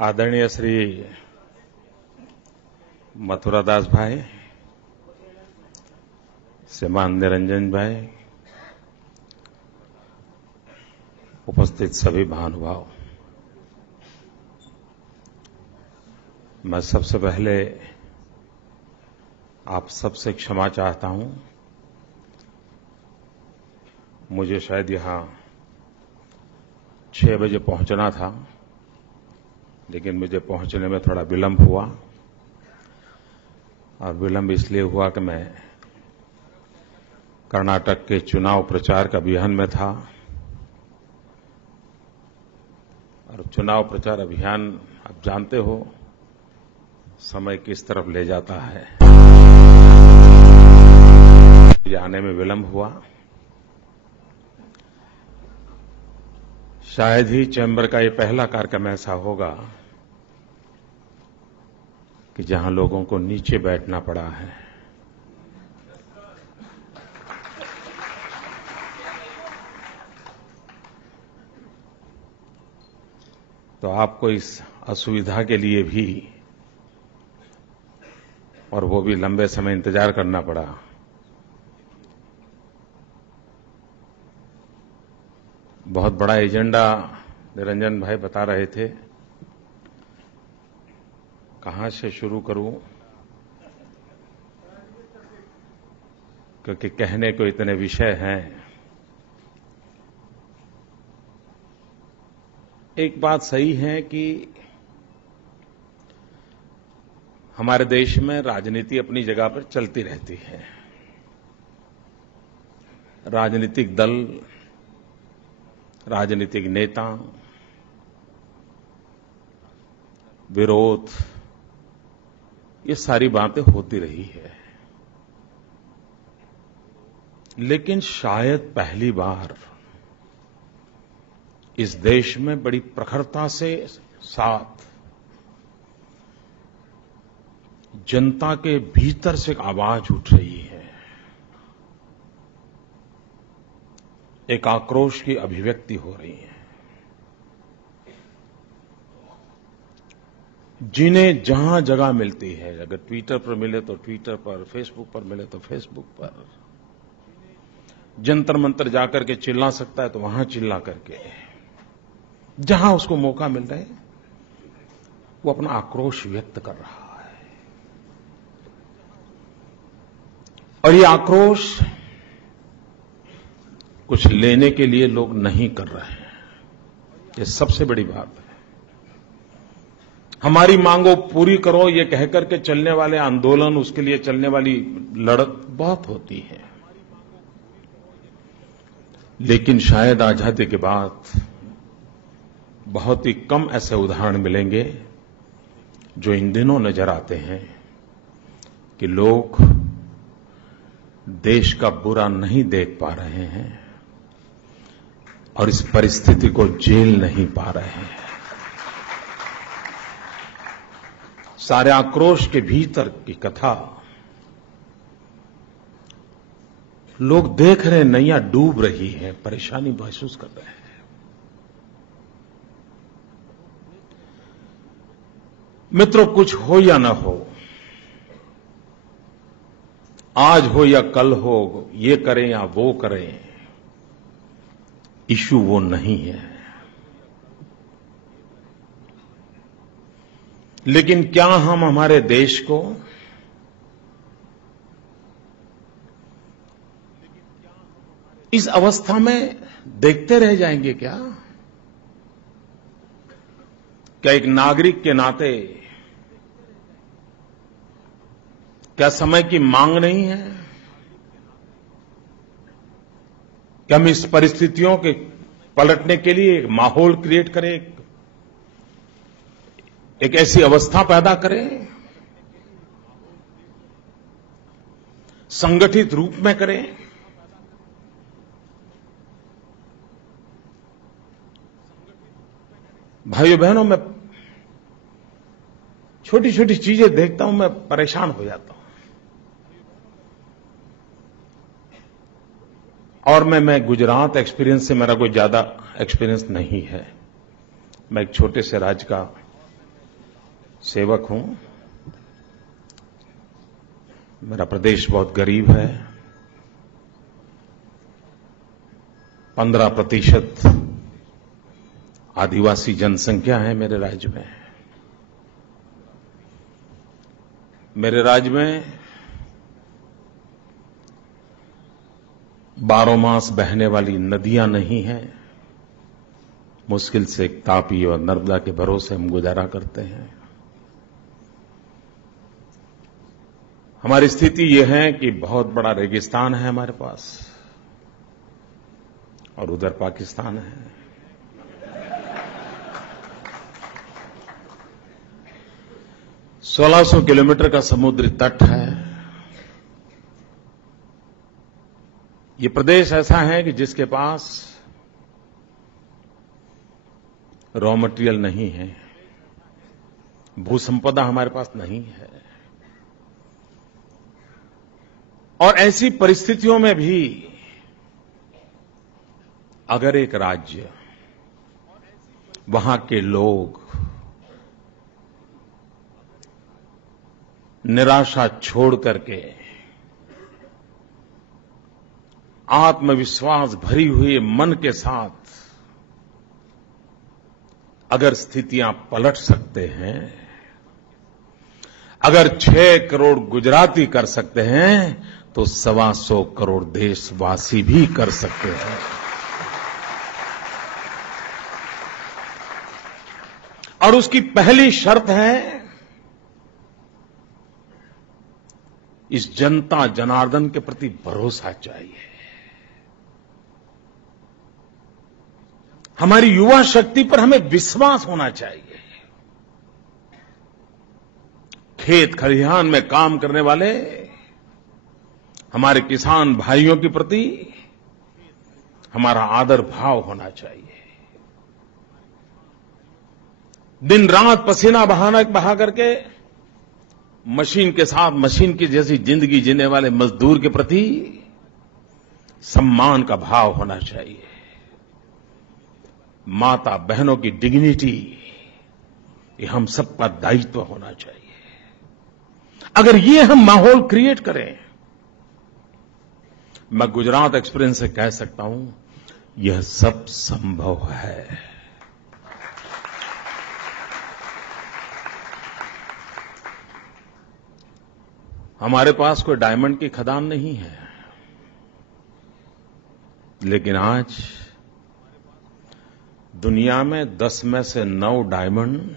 आदरणीय श्री मथुरादास भाई, श्रीमान निरंजन भाई, उपस्थित सभी महानुभाव, मैं सबसे पहले आप सबसे क्षमा चाहता हूं। मुझे शायद यहां 6 बजे पहुंचना था, लेकिन मुझे पहुंचने में थोड़ा विलंब हुआ, और विलंब इसलिए हुआ कि मैं कर्नाटक के चुनाव प्रचार के अभियान में था, और चुनाव प्रचार अभियान आप जानते हो समय किस तरफ ले जाता है। आने में विलंब हुआ। शायद ही चैम्बर का ये पहला कार्यक्रम ऐसा होगा कि जहां लोगों को नीचे बैठना पड़ा है। तो आपको इस असुविधा के लिए भी, और वो भी लंबे समय इंतजार करना पड़ा। बहुत बड़ा एजेंडा निरंजन भाई बता रहे थे, कहां से शुरू करूं, क्योंकि कहने को इतने विषय हैं। एक बात सही है कि हमारे देश में राजनीति अपनी जगह पर चलती रहती है। राजनीतिक दल, राजनीतिक नेता, विरोध, ये सारी बातें होती रही है। लेकिन शायद पहली बार इस देश में बड़ी प्रखरता से साथ जनता के भीतर से एक आवाज उठ रही है, एक आक्रोश की अभिव्यक्ति हो रही है। जिन्हें जहां जगह मिलती है, अगर ट्विटर पर मिले तो ट्विटर पर, फेसबुक पर मिले तो फेसबुक पर, जंतर मंतर जाकर के चिल्ला सकता है तो वहां चिल्ला करके, जहां उसको मौका मिल रहा है वो अपना आक्रोश व्यक्त कर रहा है। और ये आक्रोश कुछ लेने के लिए लोग नहीं कर रहे हैं, ये सबसे बड़ी बात है। हमारी मांगों पूरी करो ये कहकर के चलने वाले आंदोलन, उसके लिए चलने वाली लड़त बहुत होती है। लेकिन शायद आजादी के बाद बहुत ही कम ऐसे उदाहरण मिलेंगे जो इन दिनों नजर आते हैं कि लोग देश का बुरा नहीं देख पा रहे हैं और इस परिस्थिति को झेल नहीं पा रहे हैं। सारे आक्रोश के भीतर की कथा लोग देख रहे हैं, नैया डूब रही है, परेशानी महसूस कर रहे हैं। मित्रों, कुछ हो या न हो, आज हो या कल हो, ये करें या वो करें, इश्यू वो नहीं है। लेकिन क्या हम हमारे देश को इस अवस्था में देखते रह जाएंगे क्या? क्या एक नागरिक के नाते क्या समय की मांग नहीं है? क्या हम इस परिस्थितियों के पलटने के लिए एक माहौल क्रिएट करें, एक ऐसी अवस्था पैदा करें, संगठित रूप में करें? भाइयों बहनों, मैं छोटी छोटी चीजें देखता हूं, मैं परेशान हो जाता हूं। और मैं गुजरात एक्सपीरियंस से, मेरा कोई ज्यादा एक्सपीरियंस नहीं है। मैं एक छोटे से राज्य का सेवक हूं। मेरा प्रदेश बहुत गरीब है। 15% आदिवासी जनसंख्या है मेरे राज्य में। मेरे राज्य में 12 मास बहने वाली नदियां नहीं हैं। मुश्किल से तापी और नर्मदा के भरोसे हम गुजारा करते हैं। हमारी स्थिति यह है कि बहुत बड़ा रेगिस्तान है हमारे पास और उधर पाकिस्तान है। सोलह 1600 किलोमीटर का समुद्री तट है। ये प्रदेश ऐसा है कि जिसके पास रॉ मटेरियल नहीं है, भूसंपदा हमारे पास नहीं है। और ऐसी परिस्थितियों में भी अगर एक राज्य, वहां के लोग निराशा छोड़ करके आत्मविश्वास भरी हुए मन के साथ अगर स्थितियां पलट सकते हैं, अगर 6 करोड़ गुजराती कर सकते हैं तो 125 करोड़ देशवासी भी कर सकते हैं। और उसकी पहली शर्त है इस जनता जनार्दन के प्रति भरोसा चाहिए। हमारी युवा शक्ति पर हमें विश्वास होना चाहिए। खेत खलिहान में काम करने वाले हमारे किसान भाइयों के प्रति हमारा आदर भाव होना चाहिए। दिन रात पसीना बहा करके मशीन के साथ मशीन की जैसी जिंदगी जीने वाले मजदूर के प्रति सम्मान का भाव होना चाहिए। माता बहनों की डिग्निटी, ये हम सबका दायित्व होना चाहिए। अगर ये हम माहौल क्रिएट करें, मैं गुजरात एक्सपीरियंस से कह सकता हूं यह सब संभव है। हमारे पास कोई डायमंड की खदान नहीं है, लेकिन आज दुनिया में 10 में से 9 डायमंड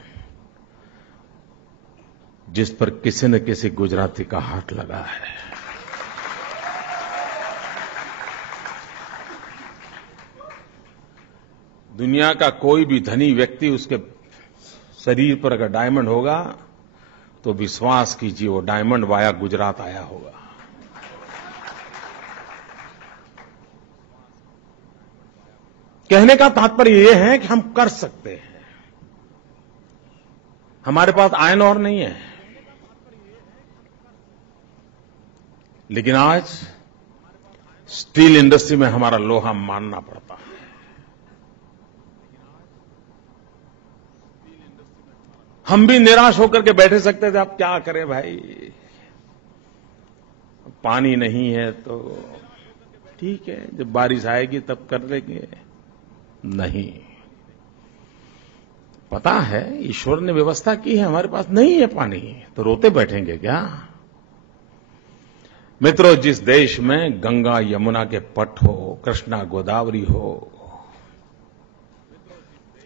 जिस पर किसी न किसी गुजराती का हाथ लगा है। दुनिया का कोई भी धनी व्यक्ति, उसके शरीर पर अगर डायमंड होगा तो विश्वास कीजिए वो डायमंड वाया गुजरात आया होगा। कहने का तात्पर्य यह है कि हम कर सकते हैं। हमारे पास आयरन ओर नहीं है, लेकिन आज स्टील इंडस्ट्री में हमारा लोहा मानना पड़ता है। हम भी निराश होकर के बैठे सकते थे, अब क्या करें भाई, पानी नहीं है तो ठीक है, जब बारिश आएगी तब कर लेंगे। नहीं, पता है ईश्वर ने व्यवस्था की है, हमारे पास नहीं है पानी, तो रोते बैठेंगे क्या? मित्रों, जिस देश में गंगा यमुना के पट हो, कृष्णा गोदावरी हो,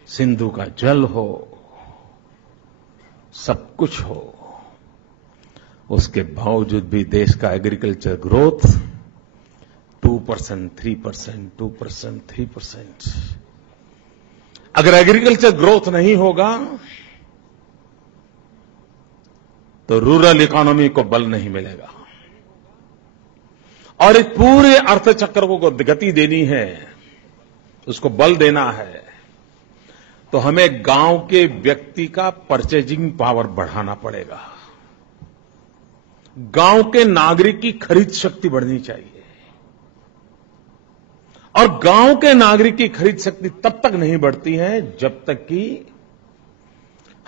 सिंधु का जल हो, सब कुछ हो, उसके बावजूद भी देश का एग्रीकल्चर ग्रोथ 2%, 3%, 2%, 3%। अगर एग्रीकल्चर ग्रोथ नहीं होगा तो रूरल इकोनॉमी को बल नहीं मिलेगा। और एक पूरे अर्थचक्र को गति देनी है, उसको बल देना है, तो हमें गांव के व्यक्ति का परचेजिंग पावर बढ़ाना पड़ेगा। गांव के नागरिक की खरीद शक्ति बढ़नी चाहिए। और गांव के नागरिक की खरीद शक्ति तब तक नहीं बढ़ती है जब तक कि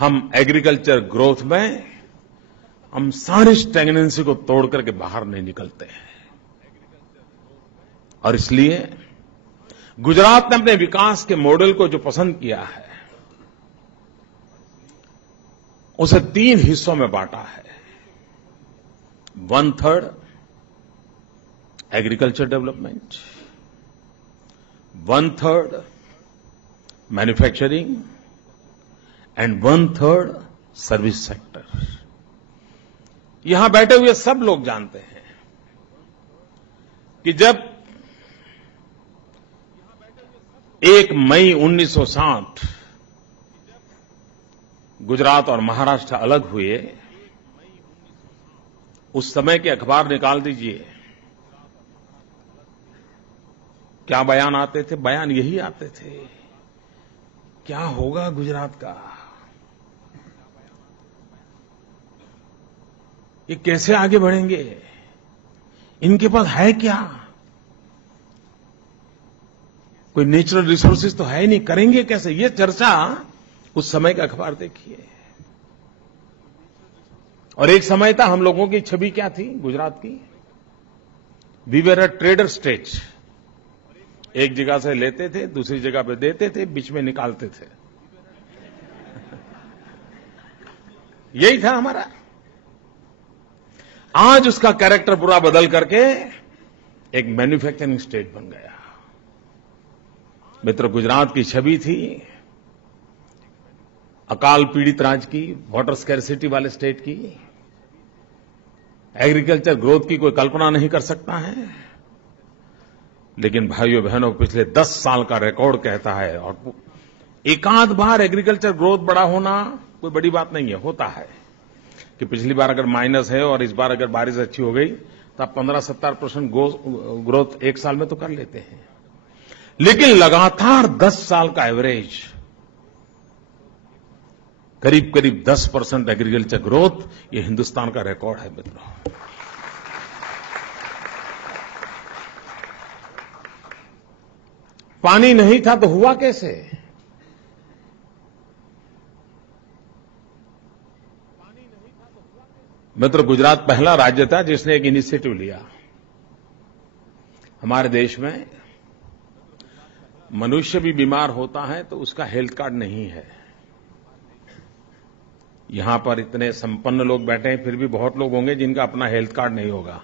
हम एग्रीकल्चर ग्रोथ में हम सारी स्टैग्नेंसी को तोड़ करके बाहर नहीं निकलते हैं। और इसलिए गुजरात ने अपने विकास के मॉडल को जो पसंद किया है, उसे 3 हिस्सों में बांटा है। 1/3 agriculture development, 1/3 manufacturing and 1/3 service sector. यहां बैठे हुए सब लोग जानते हैं कि जब 1 मई 1960 गुजरात और महाराष्ट्र अलग हुए, उस समय के अखबार निकाल दीजिए, क्या बयान आते थे? बयान यही आते थे, क्या होगा गुजरात का, ये कैसे आगे बढ़ेंगे, इनके पास है क्या, कोई नेचुरल रिसोर्सेज तो है ही नहीं, करेंगे कैसे? ये चर्चा उस समय का अखबार देखिए। और एक समय था, हम लोगों की छवि क्या थी गुजरात की? We were a trader state. एक जगह से लेते थे, दूसरी जगह पे देते थे, बीच में निकालते थे। यही था हमारा। आज उसका कैरेक्टर पूरा बदल करके एक मैन्युफैक्चरिंग स्टेट बन गया। मित्रों, गुजरात की छवि थी अकाल पीड़ित राज्य की, वाटर स्कैरसिटी वाले स्टेट की, एग्रीकल्चर ग्रोथ की कोई कल्पना नहीं कर सकता है। लेकिन भाइयों बहनों, पिछले 10 साल का रिकॉर्ड कहता है, और एकाध बार एग्रीकल्चर ग्रोथ बड़ा होना कोई बड़ी बात नहीं है, होता है कि पिछली बार अगर माइनस है और इस बार अगर बारिश अच्छी हो गई तो आप 15-17% ग्रोथ एक साल में तो कर लेते हैं। लेकिन लगातार 10 साल का एवरेज करीब करीब 10% एग्रीकल्चर ग्रोथ, ये हिंदुस्तान का रिकॉर्ड है मित्रों। पानी नहीं था तो हुआ कैसे? मित्रों, गुजरात पहला राज्य था जिसने एक इनिशिएटिव लिया। हमारे देश में मनुष्य भी बीमार होता है तो उसका हेल्थ कार्ड नहीं है। यहां पर इतने संपन्न लोग बैठे हैं, फिर भी बहुत लोग होंगे जिनका अपना हेल्थ कार्ड नहीं होगा।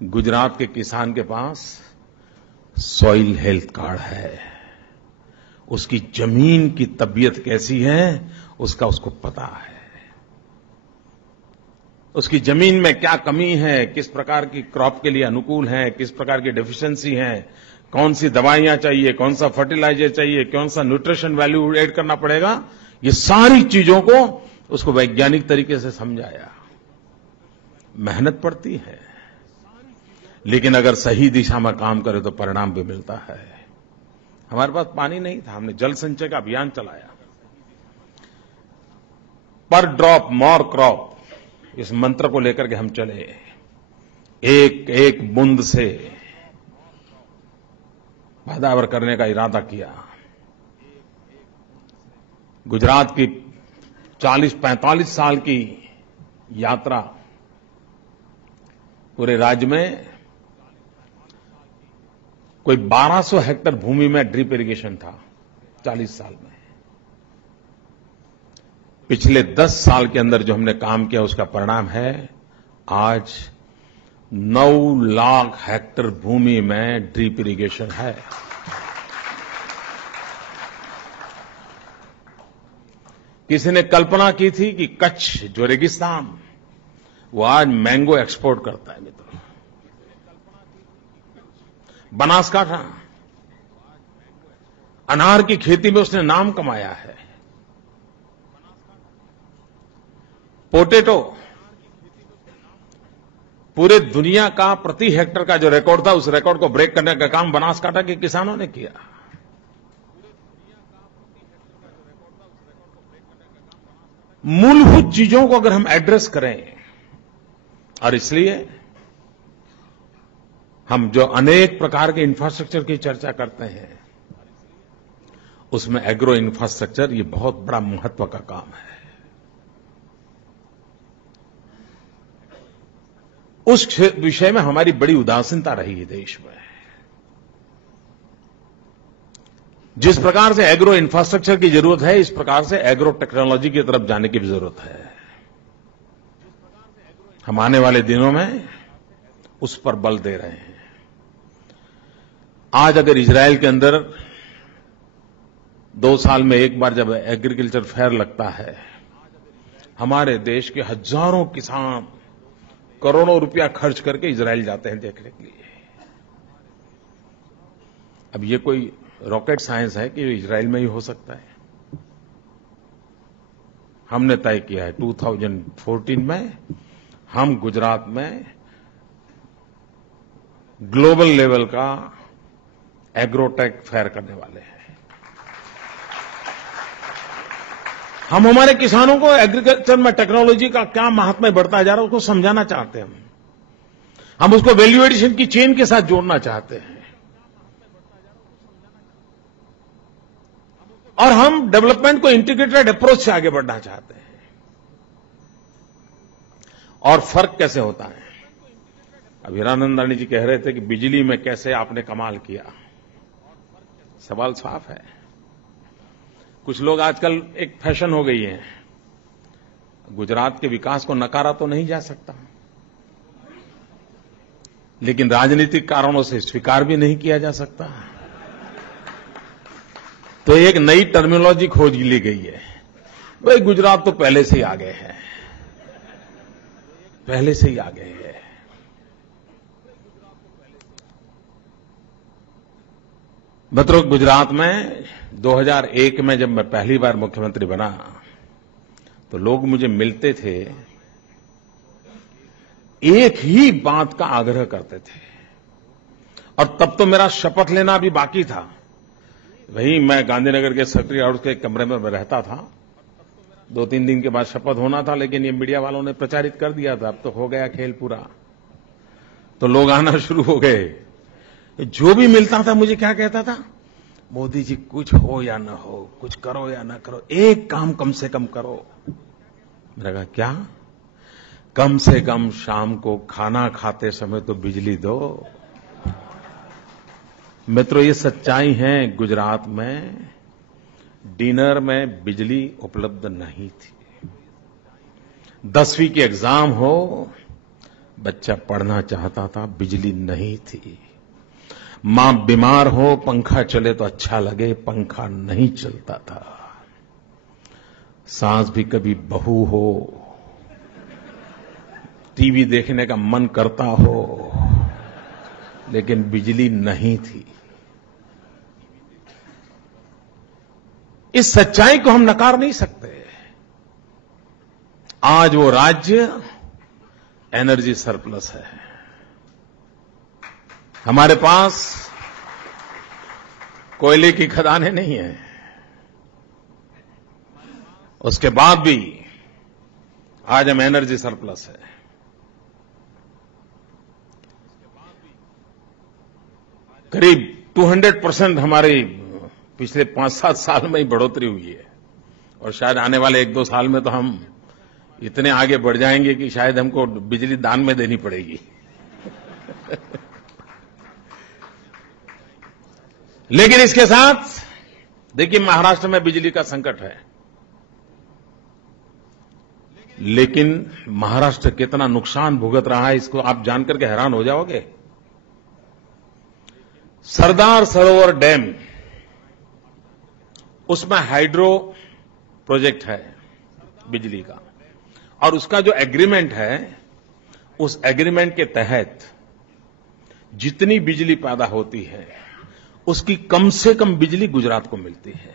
गुजरात के किसान के पास सॉइल हेल्थ कार्ड है। उसकी जमीन की तबीयत कैसी है उसको पता है। उसकी जमीन में क्या कमी है, किस प्रकार की क्रॉप के लिए अनुकूल है, किस प्रकार की डेफिशिएंसी है, कौन सी दवाइयां चाहिए, कौन सा फर्टिलाइजर चाहिए, कौन सा न्यूट्रिशन वैल्यू ऐड करना पड़ेगा, ये सारी चीजों को उसको वैज्ञानिक तरीके से समझाया। मेहनत पड़ती है, लेकिन अगर सही दिशा में काम करे तो परिणाम भी मिलता है। हमारे पास पानी नहीं था, हमने जल संचय का अभियान चलाया। पर ड्रॉप मोर क्रॉप, इस मंत्र को लेकर के हम चले। एक एक बूंद से पैदावार करने का इरादा किया। गुजरात की 40-45 साल की यात्रा, पूरे राज्य में कोई 1200 हेक्टेयर भूमि में ड्रिप इरिगेशन था 40 साल में। पिछले 10 साल के अंदर जो हमने काम किया उसका परिणाम है आज 9 लाख हेक्टेयर भूमि में ड्रिप इरिगेशन है। किसी ने कल्पना की थी कि कच्छ जो रेगिस्तान, वो आज मैंगो एक्सपोर्ट करता है मित्रों। बनासकांठा अनार की खेती में उसने नाम कमाया है। पोटैटो, पूरे दुनिया का प्रति हेक्टेयर का जो रिकॉर्ड था, उस रिकॉर्ड को ब्रेक करने का काम बनासकांठा के किसानों ने किया। मूलभूत चीजों को अगर हम एड्रेस करें, और इसलिए हम जो अनेक प्रकार के इंफ्रास्ट्रक्चर की चर्चा करते हैं, उसमें एग्रो इंफ्रास्ट्रक्चर ये बहुत बड़ा महत्व का काम है। उस विषय में हमारी बड़ी उदासीनता रही है देश में। जिस प्रकार से एग्रो इंफ्रास्ट्रक्चर की जरूरत है, इस प्रकार से एग्रो टेक्नोलॉजी की तरफ जाने की भी जरूरत है। हम आने वाले दिनों में उस पर बल दे रहे हैं। आज अगर इजरायल के अंदर 2 साल में एक बार जब एग्रीकल्चर फेयर लगता है, हमारे देश के हजारों किसान करोड़ों रुपया खर्च करके इजरायल जाते हैं देखने के लिए। अब ये कोई रॉकेट साइंस है कि इजरायल में ही हो सकता है? हमने तय किया है 2014 में हम गुजरात में ग्लोबल लेवल का एग्रोटेक फेयर करने वाले हैं। हम हमारे किसानों को एग्रीकल्चर में टेक्नोलॉजी का क्या महात्म्य बढ़ता जा रहा है उसको समझाना चाहते हैं। हम उसको वैल्यू एडिशन की चेन के साथ जोड़ना चाहते हैं और हम डेवलपमेंट को इंटीग्रेटेड अप्रोच से आगे बढ़ना चाहते हैं। और फर्क कैसे होता है? अब हीरानंद रानी जी कह रहे थे कि बिजली में कैसे आपने कमाल किया। सवाल साफ है। कुछ लोग आजकल एक फैशन हो गई है, गुजरात के विकास को नकारा तो नहीं जा सकता, लेकिन राजनीतिक कारणों से स्वीकार भी नहीं किया जा सकता। तो एक नई टर्मिनोलॉजी खोज ली गई है, भाई गुजरात तो पहले से ही आगे है, पहले से ही आगे है। मित्रों, गुजरात में 2001 में जब मैं पहली बार मुख्यमंत्री बना तो लोग मुझे मिलते थे, एक ही बात का आग्रह करते थे, और तब तो मेरा शपथ लेना भी बाकी था। वही मैं गांधीनगर के सेक्रेटरी हाउस के कमरे में रहता था। 2-3 दिन के बाद शपथ होना था, लेकिन ये मीडिया वालों ने प्रचारित कर दिया था, अब तो हो गया खेल पूरा। तो लोग आना शुरू हो गए। जो भी मिलता था मुझे क्या कहता था, मोदी जी कुछ हो या न हो, कुछ करो या न करो, एक काम कम से कम करो। मैंने कहा क्या? कम से कम शाम को खाना खाते समय तो बिजली दो। मित्रों, ये सच्चाई है। गुजरात में डिनर में बिजली उपलब्ध नहीं थी। 10वीं की एग्जाम हो, बच्चा पढ़ना चाहता था, बिजली नहीं थी। मां बीमार हो, पंखा चले तो अच्छा लगे, पंखा नहीं चलता था। सास भी कभी बहू हो, टीवी देखने का मन करता हो, लेकिन बिजली नहीं थी। इस सच्चाई को हम नकार नहीं सकते। आज वो राज्य एनर्जी सरप्लस है। हमारे पास कोयले की खदानें नहीं है, उसके बाद भी आज हम एनर्जी सरप्लस है। करीब 200% हमारी पिछले 5-7 साल में ही बढ़ोतरी हुई है, और शायद आने वाले 1-2 साल में तो हम इतने आगे बढ़ जाएंगे कि शायद हमको बिजली दान में देनी पड़ेगी। लेकिन इसके साथ देखिए, महाराष्ट्र में बिजली का संकट है, लेकिन महाराष्ट्र कितना नुकसान भुगत रहा है इसको आप जानकर के हैरान हो जाओगे। सरदार सरोवर डैम, उसमें हाइड्रो प्रोजेक्ट है बिजली का, और उसका जो एग्रीमेंट है, उस एग्रीमेंट के तहत जितनी बिजली पैदा होती है उसकी कम से कम बिजली गुजरात को मिलती है,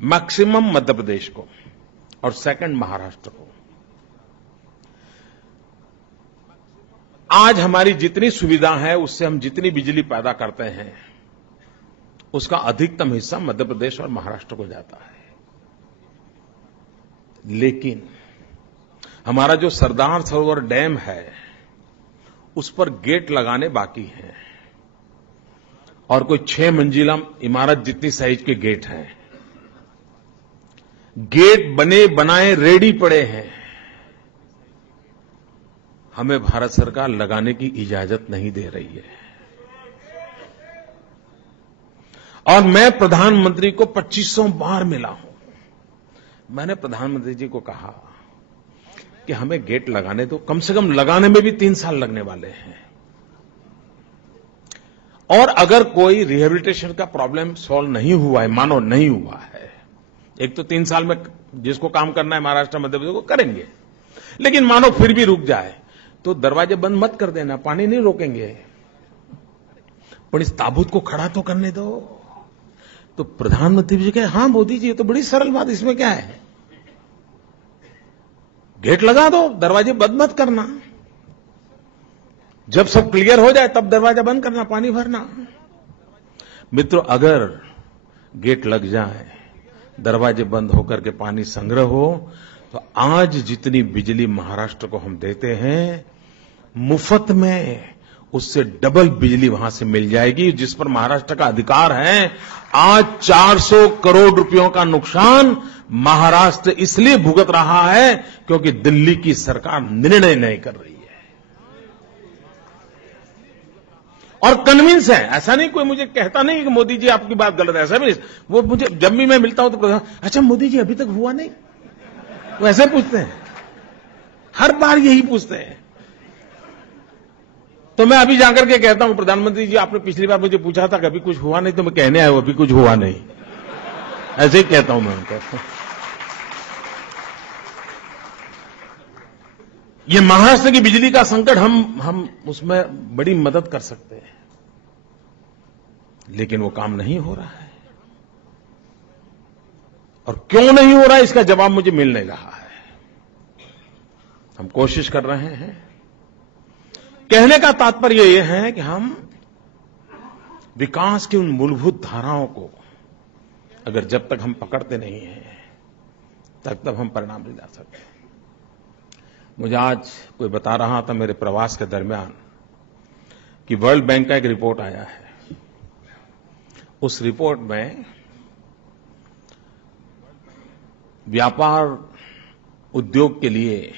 मैक्सिमम मध्य प्रदेश को, और सेकंड महाराष्ट्र को। आज हमारी जितनी सुविधा है, उससे हम जितनी बिजली पैदा करते हैं, उसका अधिकतम हिस्सा मध्य प्रदेश और महाराष्ट्र को जाता है। लेकिन हमारा जो सरदार सरोवर डैम है, उस पर गेट लगाने बाकी हैं, और कोई 6 मंजिला इमारत जितनी साइज के गेट हैं। गेट बने बनाए रेडी पड़े हैं। हमें भारत सरकार लगाने की इजाजत नहीं दे रही है। और मैं प्रधानमंत्री को 2500 बार मिला हूं। मैंने प्रधानमंत्री जी को कहा कि हमें गेट लगाने दो, कम से कम लगाने में भी 3 साल लगने वाले हैं। और अगर कोई रिहेबिलिटेशन का प्रॉब्लम सॉल्व नहीं हुआ है, मानो नहीं हुआ है, एक तो 3 साल में जिसको काम करना है महाराष्ट्र मध्य प्रदेश को करेंगे, लेकिन मानो फिर भी रुक जाए तो दरवाजे बंद मत कर देना, पानी नहीं रोकेंगे, पर इस ताबूत को खड़ा तो करने दो। तो प्रधानमंत्री जी कहे, हां मोदी जी, ये तो बड़ी सरल बात, इसमें क्या है, गेट लगा दो, दरवाजे बंद मत करना, जब सब क्लियर हो जाए तब दरवाजा बंद करना, पानी भरना। मित्रों, अगर गेट लग जाए, दरवाजे बंद होकर के पानी संग्रह हो, तो आज जितनी बिजली महाराष्ट्र को हम देते हैं, मुफ्त में उससे डबल बिजली वहां से मिल जाएगी, जिस पर महाराष्ट्र का अधिकार है। आज 400 करोड़ रुपयों का नुकसान महाराष्ट्र इसलिए भुगत रहा है क्योंकि दिल्ली की सरकार निर्णय नहीं कर रही है। और कन्विंस है, ऐसा नहीं कोई मुझे कहता नहीं कि मोदी जी आपकी बात गलत है, ऐसा भी नहीं। वो मुझे जब भी मैं मिलता हूं तो अच्छा मोदी जी अभी तक हुआ नहीं, वो ऐसे पूछते हैं, हर बार यही पूछते हैं। तो मैं अभी जाकर के कहता हूं, प्रधानमंत्री जी आपने पिछली बार मुझे पूछा था कि अभी कुछ हुआ नहीं, तो मैं कहने आया अभी कुछ हुआ नहीं, ऐसे ही कहता हूं मैं उनको। ये महाराष्ट्र की बिजली का संकट हम उसमें बड़ी मदद कर सकते हैं, लेकिन वो काम नहीं हो रहा है। और क्यों नहीं हो रहा है, इसका जवाब मुझे मिल नहीं रहा है। हम कोशिश कर रहे हैं। कहने का तात्पर्य यह है कि हम विकास की उन मूलभूत धाराओं को अगर जब तक हम पकड़ते नहीं हैं, तब तक हम परिणाम नहीं ला सकते। मुझे आज कोई बता रहा था मेरे प्रवास के दरमियान कि वर्ल्ड बैंक का एक रिपोर्ट आया है। उस रिपोर्ट में व्यापार उद्योग के लिए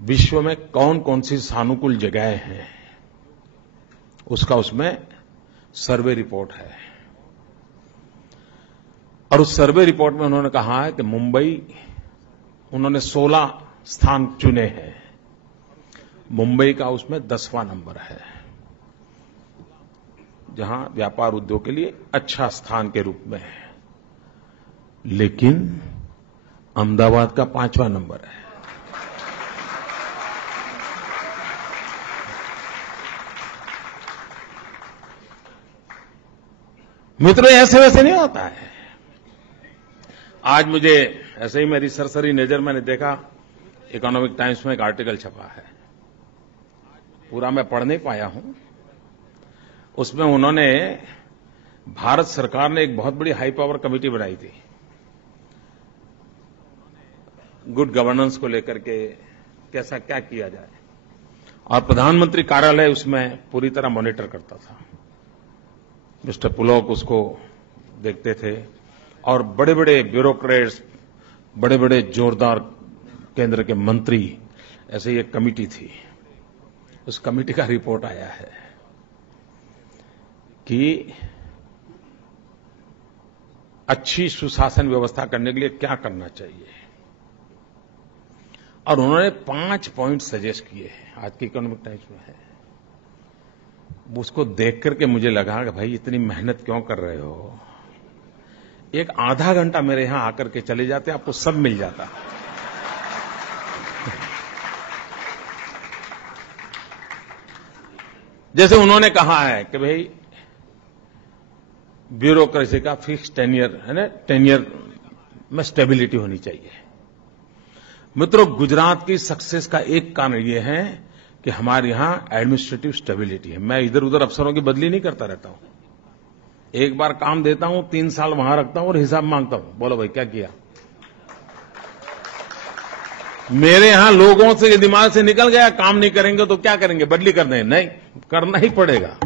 विश्व में कौन कौन सी सानुकूल जगहें हैं, उसका उसमें सर्वे रिपोर्ट है। और उस सर्वे रिपोर्ट में उन्होंने कहा है कि मुंबई, उन्होंने 16 स्थान चुने हैं, मुंबई का उसमें 10वां नंबर है, जहां व्यापार उद्योग के लिए अच्छा स्थान के रूप में है। लेकिन अहमदाबाद का 5वां नंबर है। मित्रों, ऐसे वैसे नहीं होता है। आज मुझे ऐसे ही मेरी सरसरी नजर मैंने देखा, इकोनॉमिक टाइम्स में एक आर्टिकल छपा है, पूरा मैं पढ़ नहीं पाया हूं। उसमें उन्होंने, भारत सरकार ने एक बहुत बड़ी हाई पावर कमेटी बनाई थी गुड गवर्नेंस को लेकर के, कैसा क्या किया जाए, और प्रधानमंत्री कार्यालय उसमें पूरी तरह मॉनिटर करता था। मिस्टर पुलोक उसको देखते थे, और बड़े बड़े ब्यूरोक्रेट्स, बड़े बड़े जोरदार केंद्र के मंत्री, ऐसे एक कमेटी थी। उस कमेटी का रिपोर्ट आया है कि अच्छी सुशासन व्यवस्था करने के लिए क्या करना चाहिए, और उन्होंने 5 पॉइंट सजेस्ट किए हैं, आज की इकोनॉमिक टाइम्स में है। उसको देख करके मुझे लगा कि भाई इतनी मेहनत क्यों कर रहे हो, एक आधा घंटा मेरे यहां आकर के चले जाते, आपको सब मिल जाता। जैसे उन्होंने कहा है कि भाई ब्यूरोक्रेसी का फिक्स टेन्योर है ना, टेन्योर में स्टेबिलिटी होनी चाहिए। मित्रों, गुजरात की सक्सेस का एक कारण यह है कि हमारे यहां एडमिनिस्ट्रेटिव स्टेबिलिटी है। मैं इधर उधर अफसरों की बदली नहीं करता रहता हूं, एक बार काम देता हूं, 3 साल वहां रखता हूं और हिसाब मांगता हूं, बोलो भाई क्या किया। मेरे यहां लोगों से दिमाग से निकल गया, काम नहीं करेंगे तो क्या करेंगे, बदली कर देंगे, नहीं, करना ही पड़ेगा।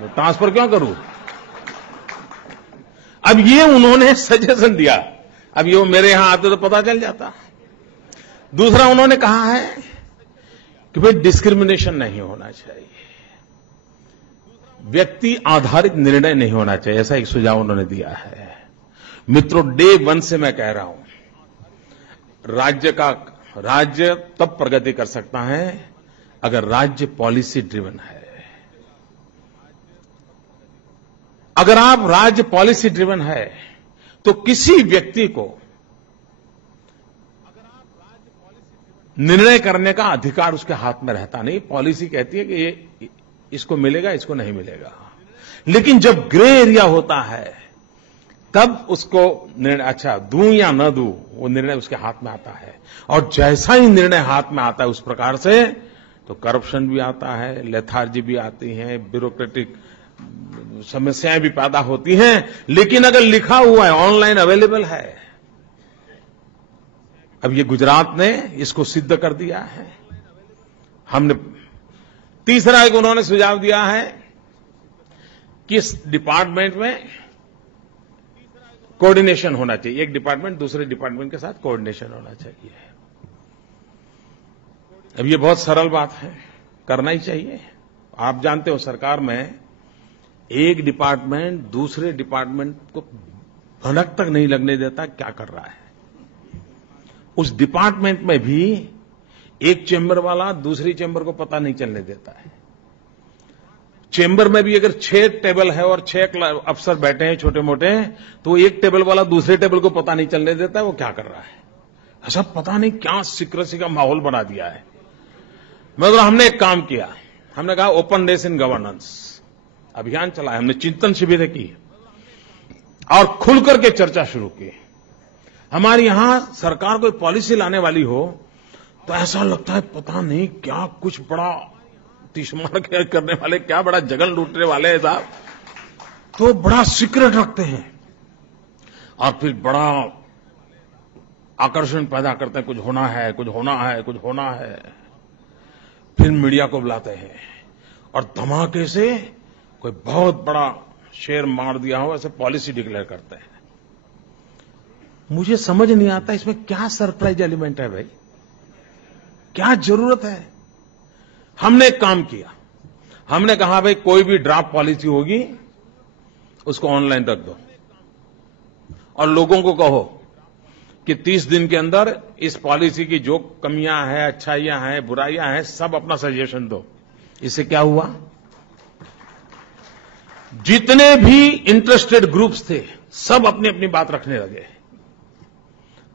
मैं ट्रांसफर क्यों करूं? अब ये उन्होंने सजेशन दिया, अब ये मेरे यहां आते तो पता चल जाता। दूसरा उन्होंने कहा है कि भाई डिस्क्रिमिनेशन नहीं होना चाहिए, व्यक्ति आधारित निर्णय नहीं होना चाहिए, ऐसा एक सुझाव उन्होंने दिया है। मित्रों, डे 1 से मैं कह रहा हूं, राज्य तब प्रगति कर सकता है अगर राज्य पॉलिसी ड्रिवन है। अगर आप राज्य पॉलिसी ड्रिवन है तो किसी व्यक्ति को निर्णय करने का अधिकार उसके हाथ में रहता नहीं। पॉलिसी कहती है कि ये इसको मिलेगा, इसको नहीं मिलेगा। लेकिन जब ग्रे एरिया होता है तब उसको निर्णय, अच्छा दूं या न दूं, वो निर्णय उसके हाथ में आता है। और जैसा ही निर्णय हाथ में आता है उस प्रकार से तो करप्शन भी आता है, लेथार्जी भी आती है, ब्यूरोक्रेटिक समस्याएं भी पैदा होती हैं। लेकिन अगर लिखा हुआ है, ऑनलाइन अवेलेबल है, अब ये गुजरात ने इसको सिद्ध कर दिया है। हमने तीसरा एक उन्होंने सुझाव दिया है कि इस डिपार्टमेंट में कोऑर्डिनेशन होना चाहिए, एक डिपार्टमेंट दूसरे डिपार्टमेंट के साथ कोऑर्डिनेशन होना चाहिए। अब ये बहुत सरल बात है, करना ही चाहिए। आप जानते हो सरकार में एक डिपार्टमेंट दूसरे डिपार्टमेंट को भनक तक नहीं लगने देता क्या कर रहा है। उस डिपार्टमेंट में भी एक चेंबर वाला दूसरी चेंबर को पता नहीं चलने देता है। चेंबर में भी अगर 6 टेबल है और 6 अफसर बैठे हैं छोटे मोटे, तो एक टेबल वाला दूसरे टेबल को पता नहीं चलने देता है वो क्या कर रहा है। ऐसा पता नहीं क्या सीक्रेसी का माहौल बना दिया है। मगर हमने एक काम किया, हमने कहा ओपननेस इन गवर्नेंस अभियान चलाया, हमने चिंतन शिविर की और खुल करके चर्चा शुरू की। हमारे यहां सरकार कोई पॉलिसी लाने वाली हो तो ऐसा लगता है पता नहीं क्या कुछ बड़ा तीसमार करने वाले, क्या बड़ा जगन लूटने वाले हैं साहब, तो बड़ा सीक्रेट रखते हैं और फिर बड़ा आकर्षण पैदा करते हैं, कुछ होना है, कुछ होना है, कुछ होना है। फिर मीडिया को बुलाते हैं और धमाके से कोई बहुत बड़ा शेर मार दिया हो ऐसे पॉलिसी डिक्लेयर करते हैं। मुझे समझ नहीं आता इसमें क्या सरप्राइज एलिमेंट है भाई, क्या जरूरत है। हमने एक काम किया, हमने कहा भाई कोई भी ड्राफ्ट पॉलिसी होगी उसको ऑनलाइन रख दो और लोगों को कहो कि 30 दिन के अंदर इस पॉलिसी की जो कमियां हैं, अच्छाइयां हैं, बुराइयां हैं, सब अपना सजेशन दो। इससे क्या हुआ, जितने भी इंटरेस्टेड ग्रुप्स थे सब अपनी अपनी बात रखने लगे।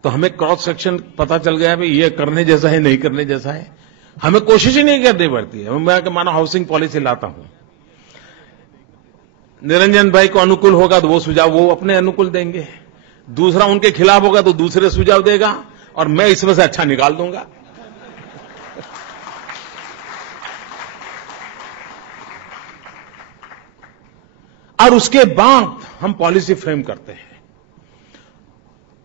तो हमें क्रॉस सेक्शन पता चल गया भाई ये करने जैसा है, नहीं करने जैसा है। हमें कोशिश ही नहीं करनी पड़ती है। मैं मानो हाउसिंग पॉलिसी लाता हूं, निरंजन भाई को अनुकूल होगा तो वो सुझाव वो अपने अनुकूल देंगे, दूसरा उनके खिलाफ होगा तो दूसरे सुझाव देगा और मैं इसमें से अच्छा निकाल दूंगा। और उसके बाद हम पॉलिसी फ्रेम करते हैं।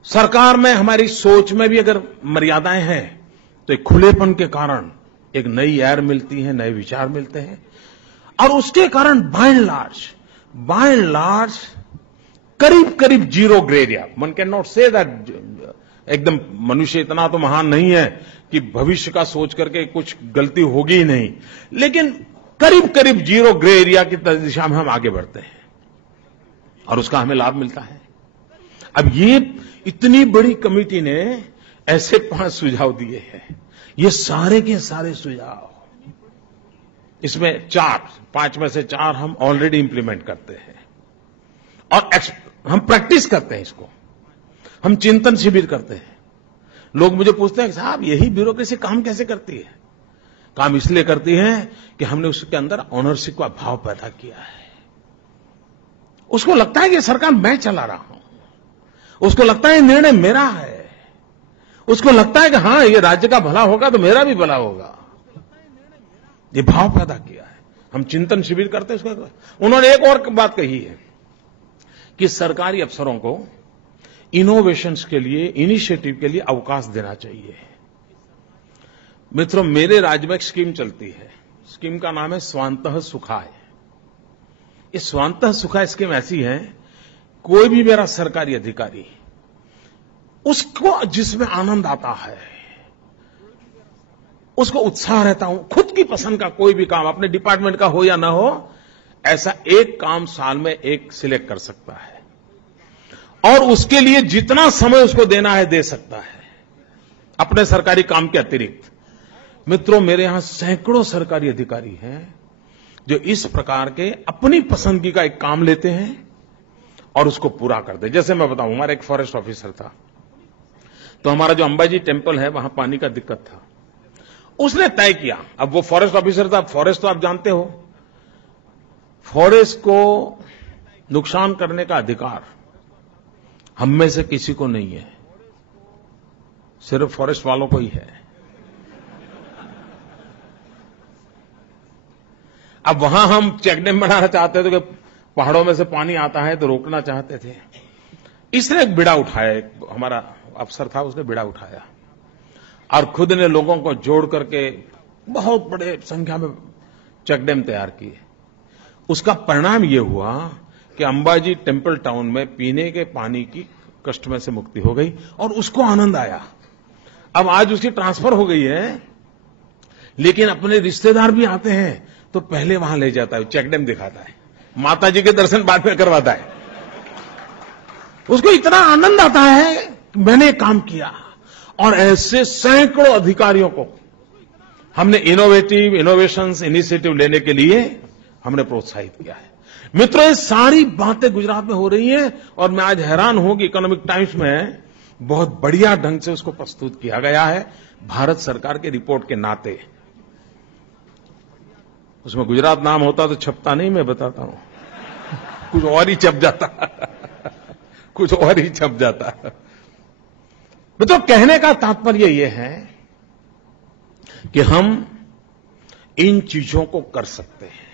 सरकार में हमारी सोच में भी अगर मर्यादाएं हैं तो एक खुलेपन के कारण एक नई एयर मिलती है, नए विचार मिलते हैं और उसके कारण बाय एंड लार्ज करीब करीब zero grey area. One can not say that एकदम मनुष्य इतना तो महान नहीं है कि भविष्य का सोच करके कुछ गलती होगी ही नहीं, लेकिन करीब करीब जीरो ग्रे एरिया की दिशा में हम आगे बढ़ते हैं और उसका हमें लाभ मिलता है। अब ये इतनी बड़ी कमेटी ने ऐसे 5 सुझाव दिए हैं, ये सारे के सारे सुझाव, इसमें 5 में से 4 हम ऑलरेडी इंप्लीमेंट करते हैं और हम प्रैक्टिस करते हैं इसको, हम चिंतन शिविर करते हैं। लोग मुझे पूछते हैं साहब यही ब्यूरोक्रेसी काम कैसे करती है? काम इसलिए करती है कि हमने उसके अंदर ऑनरशिप का भाव पैदा किया है। उसको लगता है कि सरकार मैं चला रहा हूं, उसको लगता है निर्णय मेरा है, उसको लगता है कि हां ये राज्य का भला होगा तो मेरा भी भला होगा। ये भाव पैदा किया है, हम चिंतन शिविर करते हैं उसका। उन्होंने एक और बात कही है कि सरकारी अफसरों को इनोवेशंस के लिए, इनिशिएटिव के लिए अवकाश देना चाहिए। मित्रों, मेरे राज्य में एक स्कीम चलती है, स्कीम का नाम है स्वांतः सुखाय। ये स्वांतः सुखा स्कीम ऐसी है, कोई भी मेरा सरकारी अधिकारी, उसको जिसमें आनंद आता है, उसको उत्साह रहता हूं, खुद की पसंद का कोई भी काम, अपने डिपार्टमेंट का हो या ना हो, ऐसा एक काम साल में एक सिलेक्ट कर सकता है और उसके लिए जितना समय उसको देना है दे सकता है, अपने सरकारी काम के अतिरिक्त। मित्रों, मेरे यहां सैकड़ों सरकारी अधिकारी हैं जो इस प्रकार के अपनी पसंदगी का एक काम लेते हैं और उसको पूरा करते हैं। जैसे मैं बताऊं, हमारा एक फॉरेस्ट ऑफिसर था, तो हमारा जो अंबाजी टेम्पल है वहां पानी का दिक्कत था। उसने तय किया, अब वो फॉरेस्ट ऑफिसर था, फॉरेस्ट तो आप जानते हो, फॉरेस्ट को नुकसान करने का अधिकार हम में से किसी को नहीं है, सिर्फ फॉरेस्ट वालों को ही है। अब वहां हम चेक डैम बनाना चाहते थे कि पहाड़ों में से पानी आता है तो रोकना चाहते थे। इसने एक बीड़ा उठाया, हमारा अफसर था, उसने बीड़ा उठाया और खुद ने लोगों को जोड़ करके बहुत बड़े संख्या में चेक डैम तैयार किए। उसका परिणाम ये हुआ कि अंबाजी टेम्पल टाउन में पीने के पानी की कष्ट में से मुक्ति हो गई और उसको आनंद आया। अब आज उसकी ट्रांसफर हो गई है, लेकिन अपने रिश्तेदार भी आते हैं तो पहले वहां ले जाता है, चेक डैम दिखाता है, माता जी के दर्शन बाद में करवाता है। उसको इतना आनंद आता है कि मैंने काम किया। और ऐसे सैकड़ों अधिकारियों को हमने इनोवेशंस इनिशिएटिव लेने के लिए हमने प्रोत्साहित किया है। मित्रों, ये सारी बातें गुजरात में हो रही हैं और मैं आज हैरान हूं कि इकोनॉमिक टाइम्स में बहुत बढ़िया ढंग से उसको प्रस्तुत किया गया है, भारत सरकार के रिपोर्ट के नाते। उसमें गुजरात नाम होता तो छपता नहीं, मैं बताता हूं, कुछ और ही छप जाता कुछ और ही छप जाता। तो कहने का तात्पर्य यह है कि हम इन चीजों को कर सकते हैं।